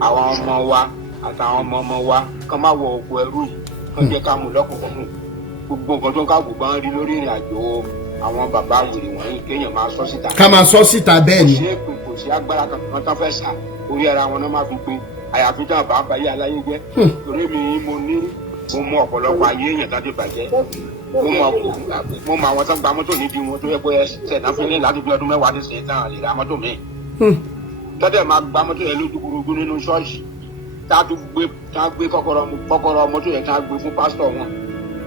àwọn ọmọ wa àtàwọn ọmọ wa kán má wọ oko ẹrú yìí kán jẹ́ ká mú lọ́kùnkúndùn. Gbogbo nǹkan tó ń káàbò bá ń rí lórí ìrìn àjò àwọn bàbá wèrè wọ̀nyí kéèyàn máa sọ síta. Ká máa sọ síta bẹ́ẹ̀ ni. Kò sí agbára kankan tán fẹ́ sà orí ara wọn náà máa fi pé àyàfi tí wọn bá bá yé aláyé jẹ́. Torí mo mọ ọ̀pọ̀lọpọ̀ ayé èèyàn tá ti bàjẹ́. Mo mọ àwọn tó ń gba mọ́tò níbi wọn tó yẹ pé ṣẹ̀dá fún ilé láti bí ọdún 10 ní sèé tán lè ra mọ́tò mi. Tọ́tẹ̀ máa gba mọ́tò yẹn lójúkúrúgbú nínú ṣọ́ọ̀ṣì tá a gbé kọ́kọ́rọ́ mọ́tò yẹn tá a gbé fún pásítọ̀ wọn.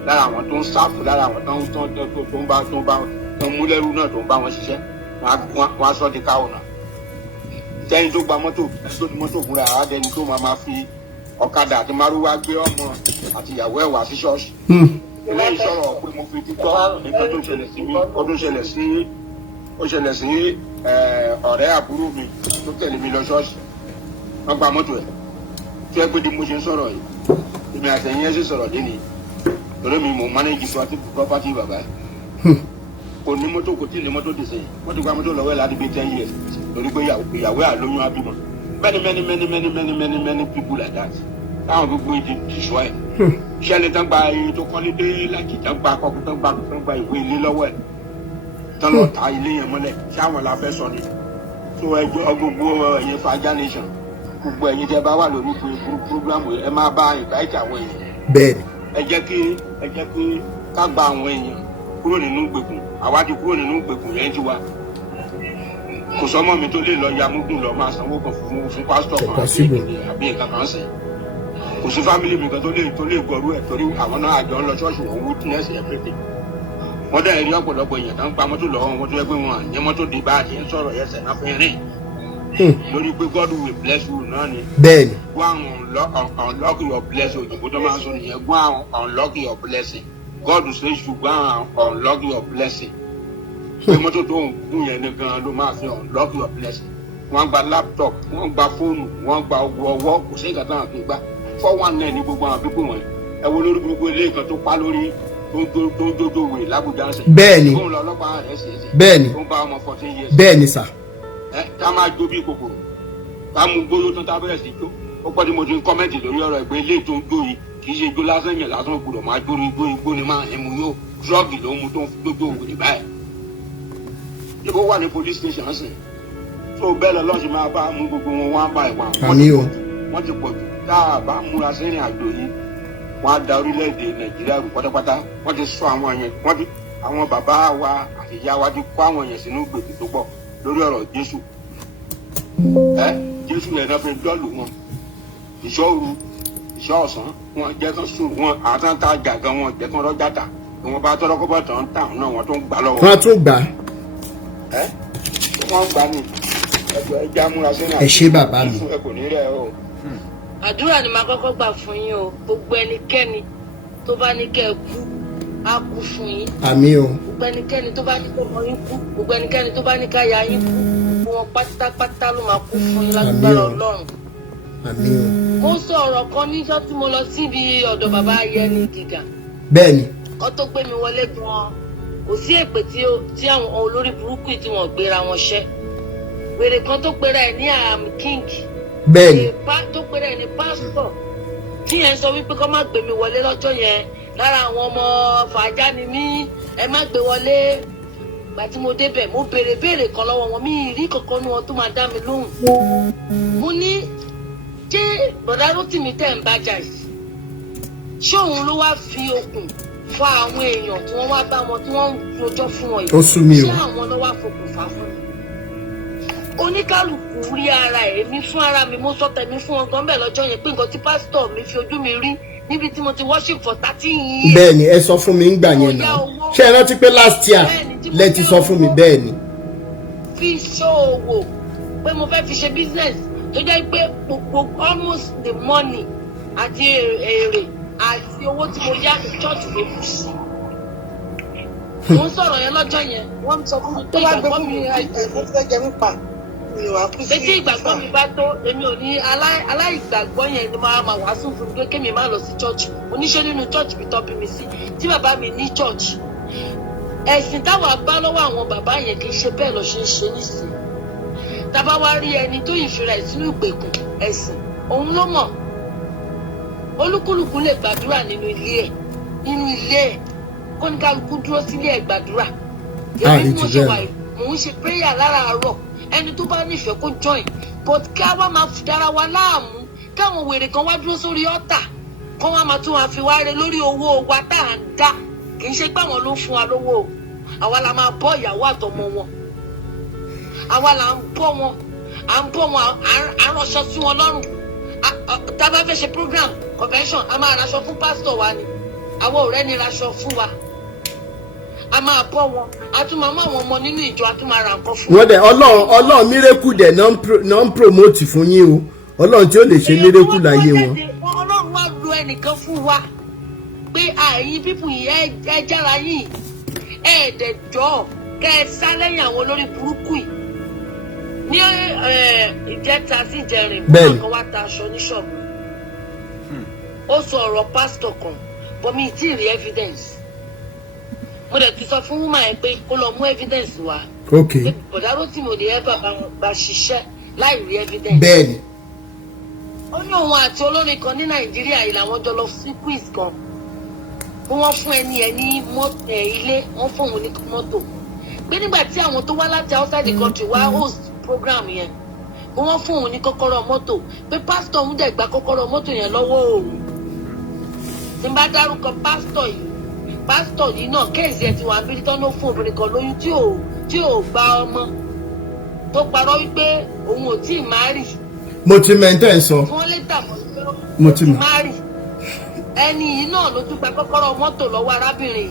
Lára àwọn tó ń sáfù lára àwọn tó ń mú lẹ́rú náà tó ń bá wọn ṣiṣẹ́ wọn á sọ di káwọn náà. Tẹ́ni tó gba mọ́tò tó ti mọ́tò fúnra àádẹ́ni tó máa fi ọ̀kadà àti márúwá gbé ọmọ àti ìyàwó ẹ̀ wá sí ṣọ́ọ̀ṣì. Lẹ́yìn sọ̀rọ̀ pé mo fi títọ́ nǹkan tó ṣẹlẹ̀ sí mi ó ṣẹlẹ̀ sí ọ̀rẹ́ àbúrò mi tó tẹ̀lé mi lọ ṣọ́ọ̀ṣì. Wọ́n gba mọ́tò ẹ̀ tó yẹ pé bí mo ṣe ń sọ̀rọ̀ yìí èmi àtẹ̀yìn ẹ̀ sì sọ̀rọ̀ dé ni torí mi mo manage property bàbá kò ní mọ́tò kò tí ì ní mọ́tò dìse wọ́n ti gba mọ́tò lọ́wọ́ ẹ̀ láti bí 10 years torí pé ìyàwó àlóyún abímọ many people like that táwọn gbogbo ìdí tìṣọ́ ẹ̀ ṣẹ́ni tán gba iye tó kọ́ nílé láti tán gba akọ́kọ́ tán gba ìwé ilé lọ́wọ́ ẹ̀ tán lọ ta ilé yẹn mọ́lẹ̀ ṣé àwọn la fẹ́ sọ ni tó ẹjọ́ gbogbo ẹ̀yin Fàájà Nation gbogbo ẹ̀yin tẹ́ bá wà lórí programu ẹ máa bá invite àwọn èèyàn. Bẹ́ẹ̀ni. ẹ jẹ́ kí ká gba àwọn èèyàn kúrò nínú ìgbèkùn àwa ti kúrò nínú ìgbèkùn yẹn ti wá kò sọmọ mi tó lè lọ ya múgùn lọ máa sanwó kan fún pásítọ̀ kan àbí nǹkan kan sìn kò sí fámìlì mi kan tó lè gbọrú ẹ̀ torí àwọn náà àjọ ń lọ ṣọ́ọ̀ṣì wọn witness everything. Wọ́n dẹ̀ rí ọ̀pọ̀lọpọ̀ èèyàn tó ń pa mọ́tò lọ́wọ́ wọn tó yẹ pé wọn àyẹ́ mọ́tò dé bá àti ń sọ̀rọ̀ ẹsẹ̀ náà fi rìn lórí pé God will bless you náà ni. Bẹ́ẹ̀ni. Go and unlock your blessing òyìnbó tó máa ń sọ nìyẹn go and unlock your blessing God says you go and unlock your blessing. Pé mọ́tò tó ń gún yẹn nìkan ló máa fi unlock your blessing. Wọ́n gba laptop wọ́n gba fóònù wọ́n gba ọwọ́ kò sí ìgbà táwọn fi gbá 419 ní gbogbo àwọn pípò wọn ẹ wo lórí gbogbo ilé kan tó pa lórí tó ń dodo wè lábùjá ṣe. Bẹ́ẹ̀ni. Tó ń lọ ọlọ́pàá rẹ̀ ṣe é ṣe. Bẹ́ẹ̀ni. Tó ń bá ọmọ 14 years. Bẹ́ẹ̀ni sà. Ká máa jó bí kòkòrò ká mú gbóyó tó ń tábẹ́rẹ̀ sí jó ó pọ́ tí mo ti ń kọ́mẹ́ǹtì lórí ọ̀rọ̀ ìgbé ilé tó ń jó yìí kì í ṣe jó lásán yẹn lásán gbọdọ̀ máa jó igbó ni máa ń mu yóò drọ́ọ̀gì ló ń mu tó ń gbójó òwò báyìí. Ibo wà ní police station sìn tó bẹ́ẹ̀ lọ lọ́sùn máa bá mú gbogbo wọn wá bá ìwà àmì o wọ́n ti pọ̀ jù tá a bá múra sẹ́rìn àjò yìí wọ́n á da orílẹ̀-èdè Nàìjíríà rú pátápátá wọ́n ti sọ àwọn yẹn àwọn bàbá wa àti ìyá wa ti kó àwọn yẹn sínú gbèsè tó pọ̀ lórí ọ̀rọ̀ Jésù Jésù yẹn náà fi dọ́ọ̀lù wọn ìṣọ́ru ìṣọ́ ọ̀sán wọn jẹ́ kán sùn wọn àtàntà àjàgàn wọn jẹ́ kán rọ́jà tà wọn bá tọ́lọ́ kọ́bọ̀ tán tà náà wọn tó ń gbà lọ́wọ́. wọ́n tún gbà. wọ́n gbà ní ẹjẹ́ amúra sínú ẹ ṣé bàbá mi. ẹ kò ní rẹ̀ o. àdúrà ni màá kọ́kọ́ gbà fún yín o gbogbo ẹnikẹ́ni tó bá ní kẹ́ ẹ kú á kú fún yín. àmín o. gbogbo ẹnikẹ́ni tó bá ní kẹ́ ọmọ yín kú gbogbo ẹnikẹ́ni tó bá ní ká ya yín kú gbogbo wọn pátápátá ló máa kú fún yín lágbára Ọlọ́run. àmín o. mo sọ ọ̀rọ̀ kan níjọ́ tí mo lọ síbi ọ̀dọ̀ bàbá Ayẹni Gíga. bẹ́ẹ̀ni. kó tó gbé mi wọlé gan-an kò sí èpè tí àwọn olórí burúkú tí wọ́n gbéra wọn ṣẹ́ wèrè kan tó pera ẹ̀ ní àmì king bẹ́ẹ̀ni tó pera ẹ̀ ní pásítọ̀ tí yẹn sọ wípé kó má gbé mi wọlé lọ́jọ́ yẹn lára àwọn ọmọ fàájà ni mí ẹ má gbé wọlé gbà tí mo débẹ̀ mo béèrè kan lọ́wọ́ wọn mi rí kankan ní wọn tó máa dá mi lóhùn mo ní ṣé bọ̀dá Rótìmí tẹ̀ ń bájà yìí ṣé òun ló wá fi okùn fa àwọn èèyàn tí wọ́n wá bá wọn tí wọ́n ń rojọ́ fún wọn yìí ó sú mi o. ṣé àwọn ló wá fokùn fà fún mi oníkálùkù rí ara èmi fún ara mi mo sọ tẹ̀mí fún wọn gan bẹ́ẹ̀ lọ́jọ́ yẹn pé nǹkan tí pásítọ̀ mi fi ojú mi rí níbi tí mo ti worship for 13 years. bẹ́ẹ̀ni ẹ sọ fún mi ńgbà yẹn náà ṣé ẹ rántí pé last year lẹ ti sọ fún mi bẹ́ẹ̀ni. fi ṣòwò pé mo fẹ́ fi ṣe business tó jẹ́ pé gbogbo almost the money àti èrè àti owó tí mo yá ní church ló kù sí. mo ń sọ̀rọ̀ yẹn lọ́jọ́ yẹn wọ́n sọ fún mi pé ìgbàgbọ́ mi etí ìgbàgbọ́ mi bá tó èmi ò ní aláìgbàgbọ́ yẹn ni máa wàásù fún mi pé kémi má lọ sí church oníṣẹ́ nínú church mi tọ́ bí mi sí tí bàbá mi ní church ẹ̀sìn táwa bá lọ́wọ́ àwọn bàbá yẹn kì í ṣe bẹ́ẹ̀ lọ ṣe ń ṣe nísìnyí tàbá wá rí ẹni tó ìfira ẹ̀ sínú ìgbèkùn ẹ̀sìn òun ló mọ̀ olúkúlùkù lè gbàdúrà nínú ilé ẹ̀ kóníkálukú dúró sílé ẹ̀ gbàdúrà èmi mo ṣe wà mò ń ṣe prayer láràárọ̀ ẹni tó bá nífẹ̀ẹ́ kó join but kí a wá máa dára wa láàmú káwọn wèrè kan wá dúró sórí ọ̀tà kán wá máa tún wá fi wá re lórí owó wa tá à ń dá kì í ṣe pé àwọn ló fún wa lówó o àwa la máa bọ́ ìyàwó àtọmọ wọn àwa là ń bọ́ wọn à ń ránṣọ sí wọn lọ́rùn tá a bá fẹ́ ṣe program convention a máa raṣọ fún pásítọ̀ wa ni àwọn ọ̀rẹ́ ni raṣọ fún wa a máa bọ́ wọn a tún máa mú àwọn ọmọ nínú ìjọ a tún máa ra nǹkan fún wọn. wọ́n dẹ̀ ọlọ́run mírèkù dẹ̀ náà ń promote fún yín o ọlọ́run tí ó lè ṣe mírèkù láyé wọn. ọlọ́run wá lo ẹnìkan fún wa pé àìyí pípù yìí ẹ jára yìí ẹ̀ẹ́dẹ̀jọ́ kẹ́ ẹ sá lẹ́yìn àwọn olórí burúkú yìí ní ìjẹta sí ìjẹrin bọ́ọ̀ kan wá ta aṣọ ní ṣọ́ọ̀bù ó sọ ọ̀rọ̀ pásítọ̀ kan but mi ì tí ì rí evidence mo dẹ̀ ti sọ fún woman yẹn pé kó lọ mú evidence wá. ok bọ̀dá Rótìmí ò ní ẹ bá ṣiṣẹ́ láì rí evidence. bẹ́ẹ̀ni. ó ní òun àti olórin kan ní Nàìjíríà yìí làwọn jọ lọ sí quiz kan bí wọ́n fún ẹni ẹ ní ilé wọ́n fún òun ní mọ́tò pé nígbà tí àwọn tó wá láti outside the country wá host program yẹn bí wọ́n fún òun ní kọ́kọ́rọ́ mọ́tò pé pásítọ̀ òun dẹ̀ gba kọ́kọ́rọ́ mọ́tò yẹn lọ́wọ́ òun tí n bá dárúkọ pásítọ̀ yìí náà kéèsì ẹ̀ ti wà níbi tán ló fún obìnrin kan lóyún tí ò gba ọmọ tó parọ́ wípé òun ò tí ì má rì. mo ti mẹ́ntẹ́ sọ. wọ́n lè tà mọ́ pé mo ó ti má rì. ẹni yìí náà ló tún gba kọ́kọ́rọ́ mọ́tò lọ́wọ́ arábìnrin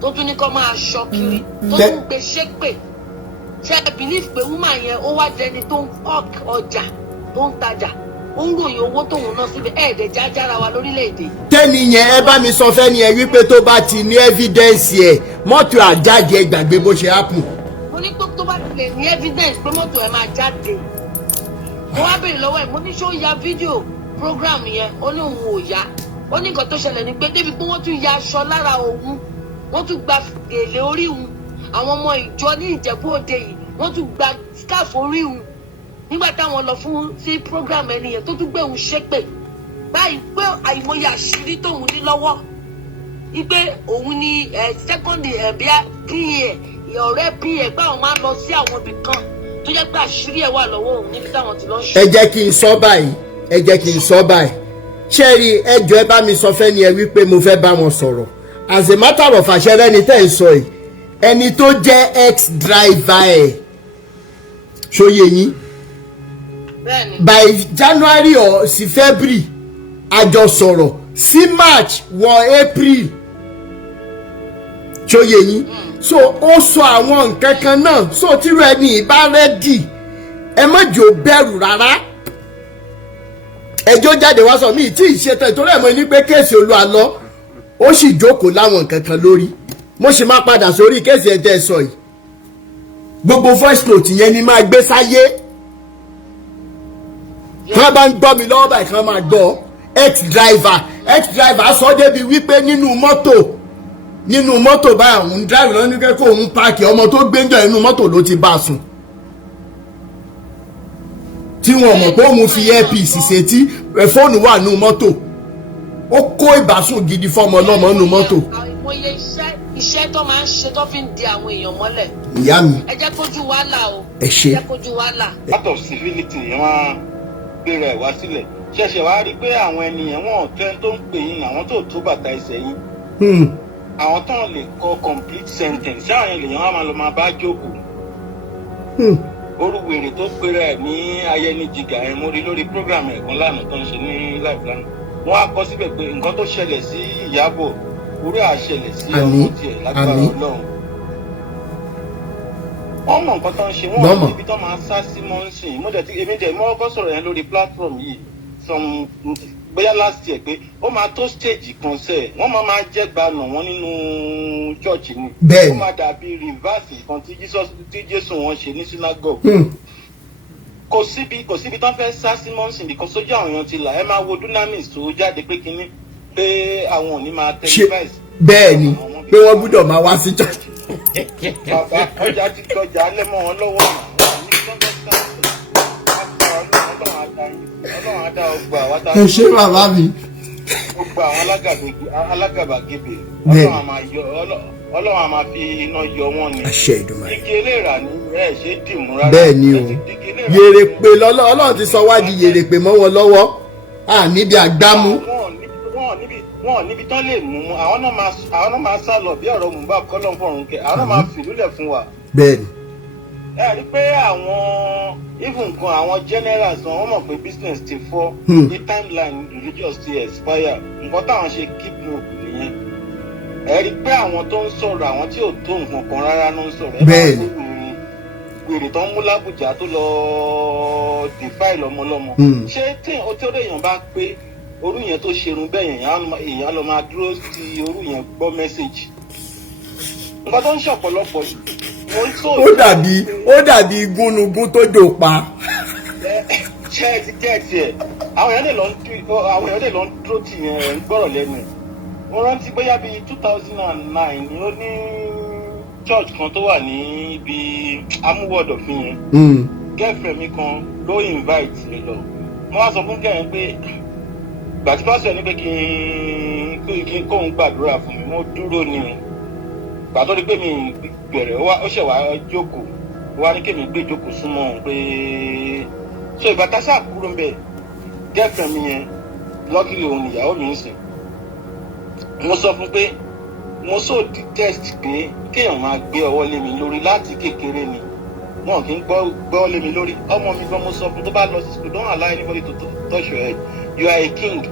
tó tún ní kó máa ṣọ́ kiri tó tún gbé ṣépè ṣe é believe pé woman yẹn ó wá jẹni tó ń kọ́k ọjà tó ń tajà ó ń ròyìn owó tóun náà síbi ẹ̀ẹ́dẹ̀ jájára wa lórílẹ̀‐èdè. tẹ́ni yẹn ẹ bá mi sọ fẹ́ni ẹ wípé tó bá ti ní evidence ẹ̀ mọ́tò àjáde ẹ gbàgbé bó ṣe happen. mo ní pé tó bá ti lè ní evidence pé mọ́tò ẹ máa jáde mo wá béèrè lọ́wọ́ ẹ̀ mo ní ṣé ó ya fídíò program yẹn ó ní òun ò yá ó ní nǹkan tó ṣẹlẹ̀ ní pé débi pé wọ́n tún ya aṣọ lára òun wọ́n tún gba gèlè orí òun àwọn ọmọ ìjọ ní Ìjẹ̀bú Òde yìí wọ́n tún gba scarf orí òun nígbà táwọn lọ fún sí program ẹnìyẹn tó tún gbé òun ṣépè báyìí pé àìmọye àṣírí tóun ní lọ́wọ́ wípé òun ní second bíi pa ọ̀rẹ́ pa báwọn máa ń lọ sí àwọn ibì kan tó jẹ́ pé àṣírí ẹ̀ wà lọ́wọ́ òun níbi táwọn ti lọ ṣe. ẹ jẹ́ kí n sọ báyìí ẹ jẹ́ kí n sọ báyìí ṣẹ́ẹ̀rì ẹjọ́ ẹ bá mi sọ fẹ́ ni ẹ wípé mo fẹ́ bá wọn sọ̀rọ̀ as a matter of fact ṣẹ́rẹ́ ni tẹ́ ẹ sọ yìí ẹni tó jẹ́ ex driver ẹ̀ ṣóyè yín by January or sí February àjọ sọ̀rọ̀ sí March wọ April ṣóyè yín so ó sọ àwọn nǹkan kan náà so tírú ẹni ìbá rẹ́dì ẹ má jò bẹ̀rù rárá ẹjọ́ jáde wá sọ mí tí ì ṣe tán ìtòrí ẹ̀ mọ́ ní pé kéèsì Olúalọ ó sì jókòó láwọn nǹkan kan lórí mo sì máa padà sórí kéèsì ẹ̀jẹ̀ sọ yìí gbogbo voice note yẹn ni máa gbé sáyé tí wọ́n bá ń gbọ́ mi lọ́wọ́ báyìí kí wọ́n máa gbọ́ ex driver sọ débi wípé nínú mọ́tò báyìí òun drive lọ́nà kẹ́kọ̀ọ́ òun páàkì ọmọ tó gbẹ́njọ́ inú mọ́tò ló ti bá a sùn tí wọn mọ̀ pé òun fi earpiece ṣètí fóònù wà nínú mọ́tò ó kó ìbásùn gidi fọmọ ọlọ́mọ nínú mọ́tò. àìmọye iṣẹ́ tó máa ń ṣe tó fi ń di àwọn èèyàn mọ́lẹ̀. ìyá mi ẹ jẹ́ kójú wa là o. ẹ ṣe ẹ jẹ́ kójú wa là. out of civility yẹn wá gbéra ẹ̀ wá sílẹ̀ ṣẹ̀ṣẹ̀ wá rí i pé àwọn ènìyàn wọn ọ̀tẹ́ tó ń pè yín àwọn tó bàtà ẹsẹ̀ yín àwọn tó lè kọ complete sentence ṣé àwọn èèyàn wá máa lọ máa bá jókòó orúwèrè tó pèrè ẹ̀ ní ayẹnijìgà ẹ̀ mo rí lórí program ẹ̀kan lánàá tó ń ṣe ní live lánàá wọ́n á kọ síbẹ̀ pé nǹkan tó ṣẹlẹ̀ sí Ìyábọ̀ orí àṣẹlẹ̀ sí ọmọ tiẹ̀ lágbára Ọlọ́run wọ́n mọ̀ nǹkan tó ń ṣe wọ́n mọ̀ níbi tó máa sá sí mọ́ńsìn mo dẹ̀ ti èmi dẹ̀ mọ́ ọkọ sọ̀rọ̀ yẹn lórí platform yìí bóyá last year pé ó máa tó stage kan sẹ́ẹ̀ wọ́n máa jẹ́ gbanà wọn nínú church ni ó máa dàbí reverse kan tí Jésù wọn ṣe ní synagogue kò síbi tó ń fẹ́ sá sí mọ́ǹsìn bí kan sójú àwọn èèyàn ti là ẹ máa wo dunamis tó jáde pé kínní pé àwọn ò ní máa televise. bẹ́ẹ̀ ni pé wọ́n gbọ́dọ̀ máa wá sí church. bàbá ọjà ti dọjà alẹ́ mọ́ wọn lọ́wọ́ Ọlọ́run á dá ọgbà àwọn tá a. ẹ ṣé bàbá mi. gbogbo àwọn alágàbàgebè Ọlọ́run á máa fi iná yọ wọ́n ni. àṣẹ Ìdùmarè. igi eléèrà ni ẹ ṣe dìmú rárá. bẹ́ẹ̀ ni o yèrèpè Ọlọ́run ti sọ wá di yèrèpè mọ́ wọn lọ́wọ́ níbi àgbámú. wọn níbi tán lè mú àwọn náà máa sá lọ bí ọ̀rọ̀ mùbá kọ́lọ́ fọ̀rùn kẹ àwọn náà máa fìlúlẹ̀ fún wa. bẹ́ẹ̀ni. ẹ rí pé àwọn even kan àwọn generals wọn mọ̀ pé business ti fọ́ the timeline religious ti expire nǹkan táwọn ṣe keep up nìyẹn. ẹ rí pé àwọn tó ń sọ̀rọ̀ àwọn tí ò tó nǹkan kan rárá ló ń sọ̀rọ̀. bẹ́ẹ̀ni. wèrè tó ń mú lábùjá tó lọ defile ọmọlọ́mọ. ṣé tí èèyàn bá pé orú yẹn tó ṣerun bẹ́ẹ̀ èèyàn lọ máa dúró ti orú yẹn gbọ́ mẹ́sẹ̀gì. nǹkan tó ń ṣọ̀pọ̀lọpọ̀ ó dàbí gúnugún tó jò pa. ṣé ẹ ti gẹ̀ẹ́tì ẹ̀ àwọn èèyàn lè lọ dúró tì yẹn ń gbọ́rọ̀ lẹ́nu ẹ̀. mo rántí bóyá bíi 2009 ni ó ní church kan tó wà ní ibi amúwọ̀dọ̀fin yẹn. girlfriend mi kan ló invite mi lọ. mo wá sọ fún kẹ́hìn pé gbàtí pásítọ̀ ní pé kí n kóun gbàdúrà fún mi mo dúró ni o gbàtọ́ di pé mi bẹ̀rẹ̀ ó ṣẹ̀ wá jókòó wá ní kémi gbé jókòó súnmọ́ òun pé so ìgbà tá a ṣáà kúrò ń bẹ̀ girlfriend mi yẹn luckily òun ìyàwó mi ń sìn mo sọ fún pé mo so detest pé kéèyàn máa gbé ọwọ́ lé mi lórí láti kékeré ni wọn kì í gbọ́ lé mi lórí ọmọ mi gan mo sọ fún tó bá lọ sí school don't allow anybody to touch your head you are a king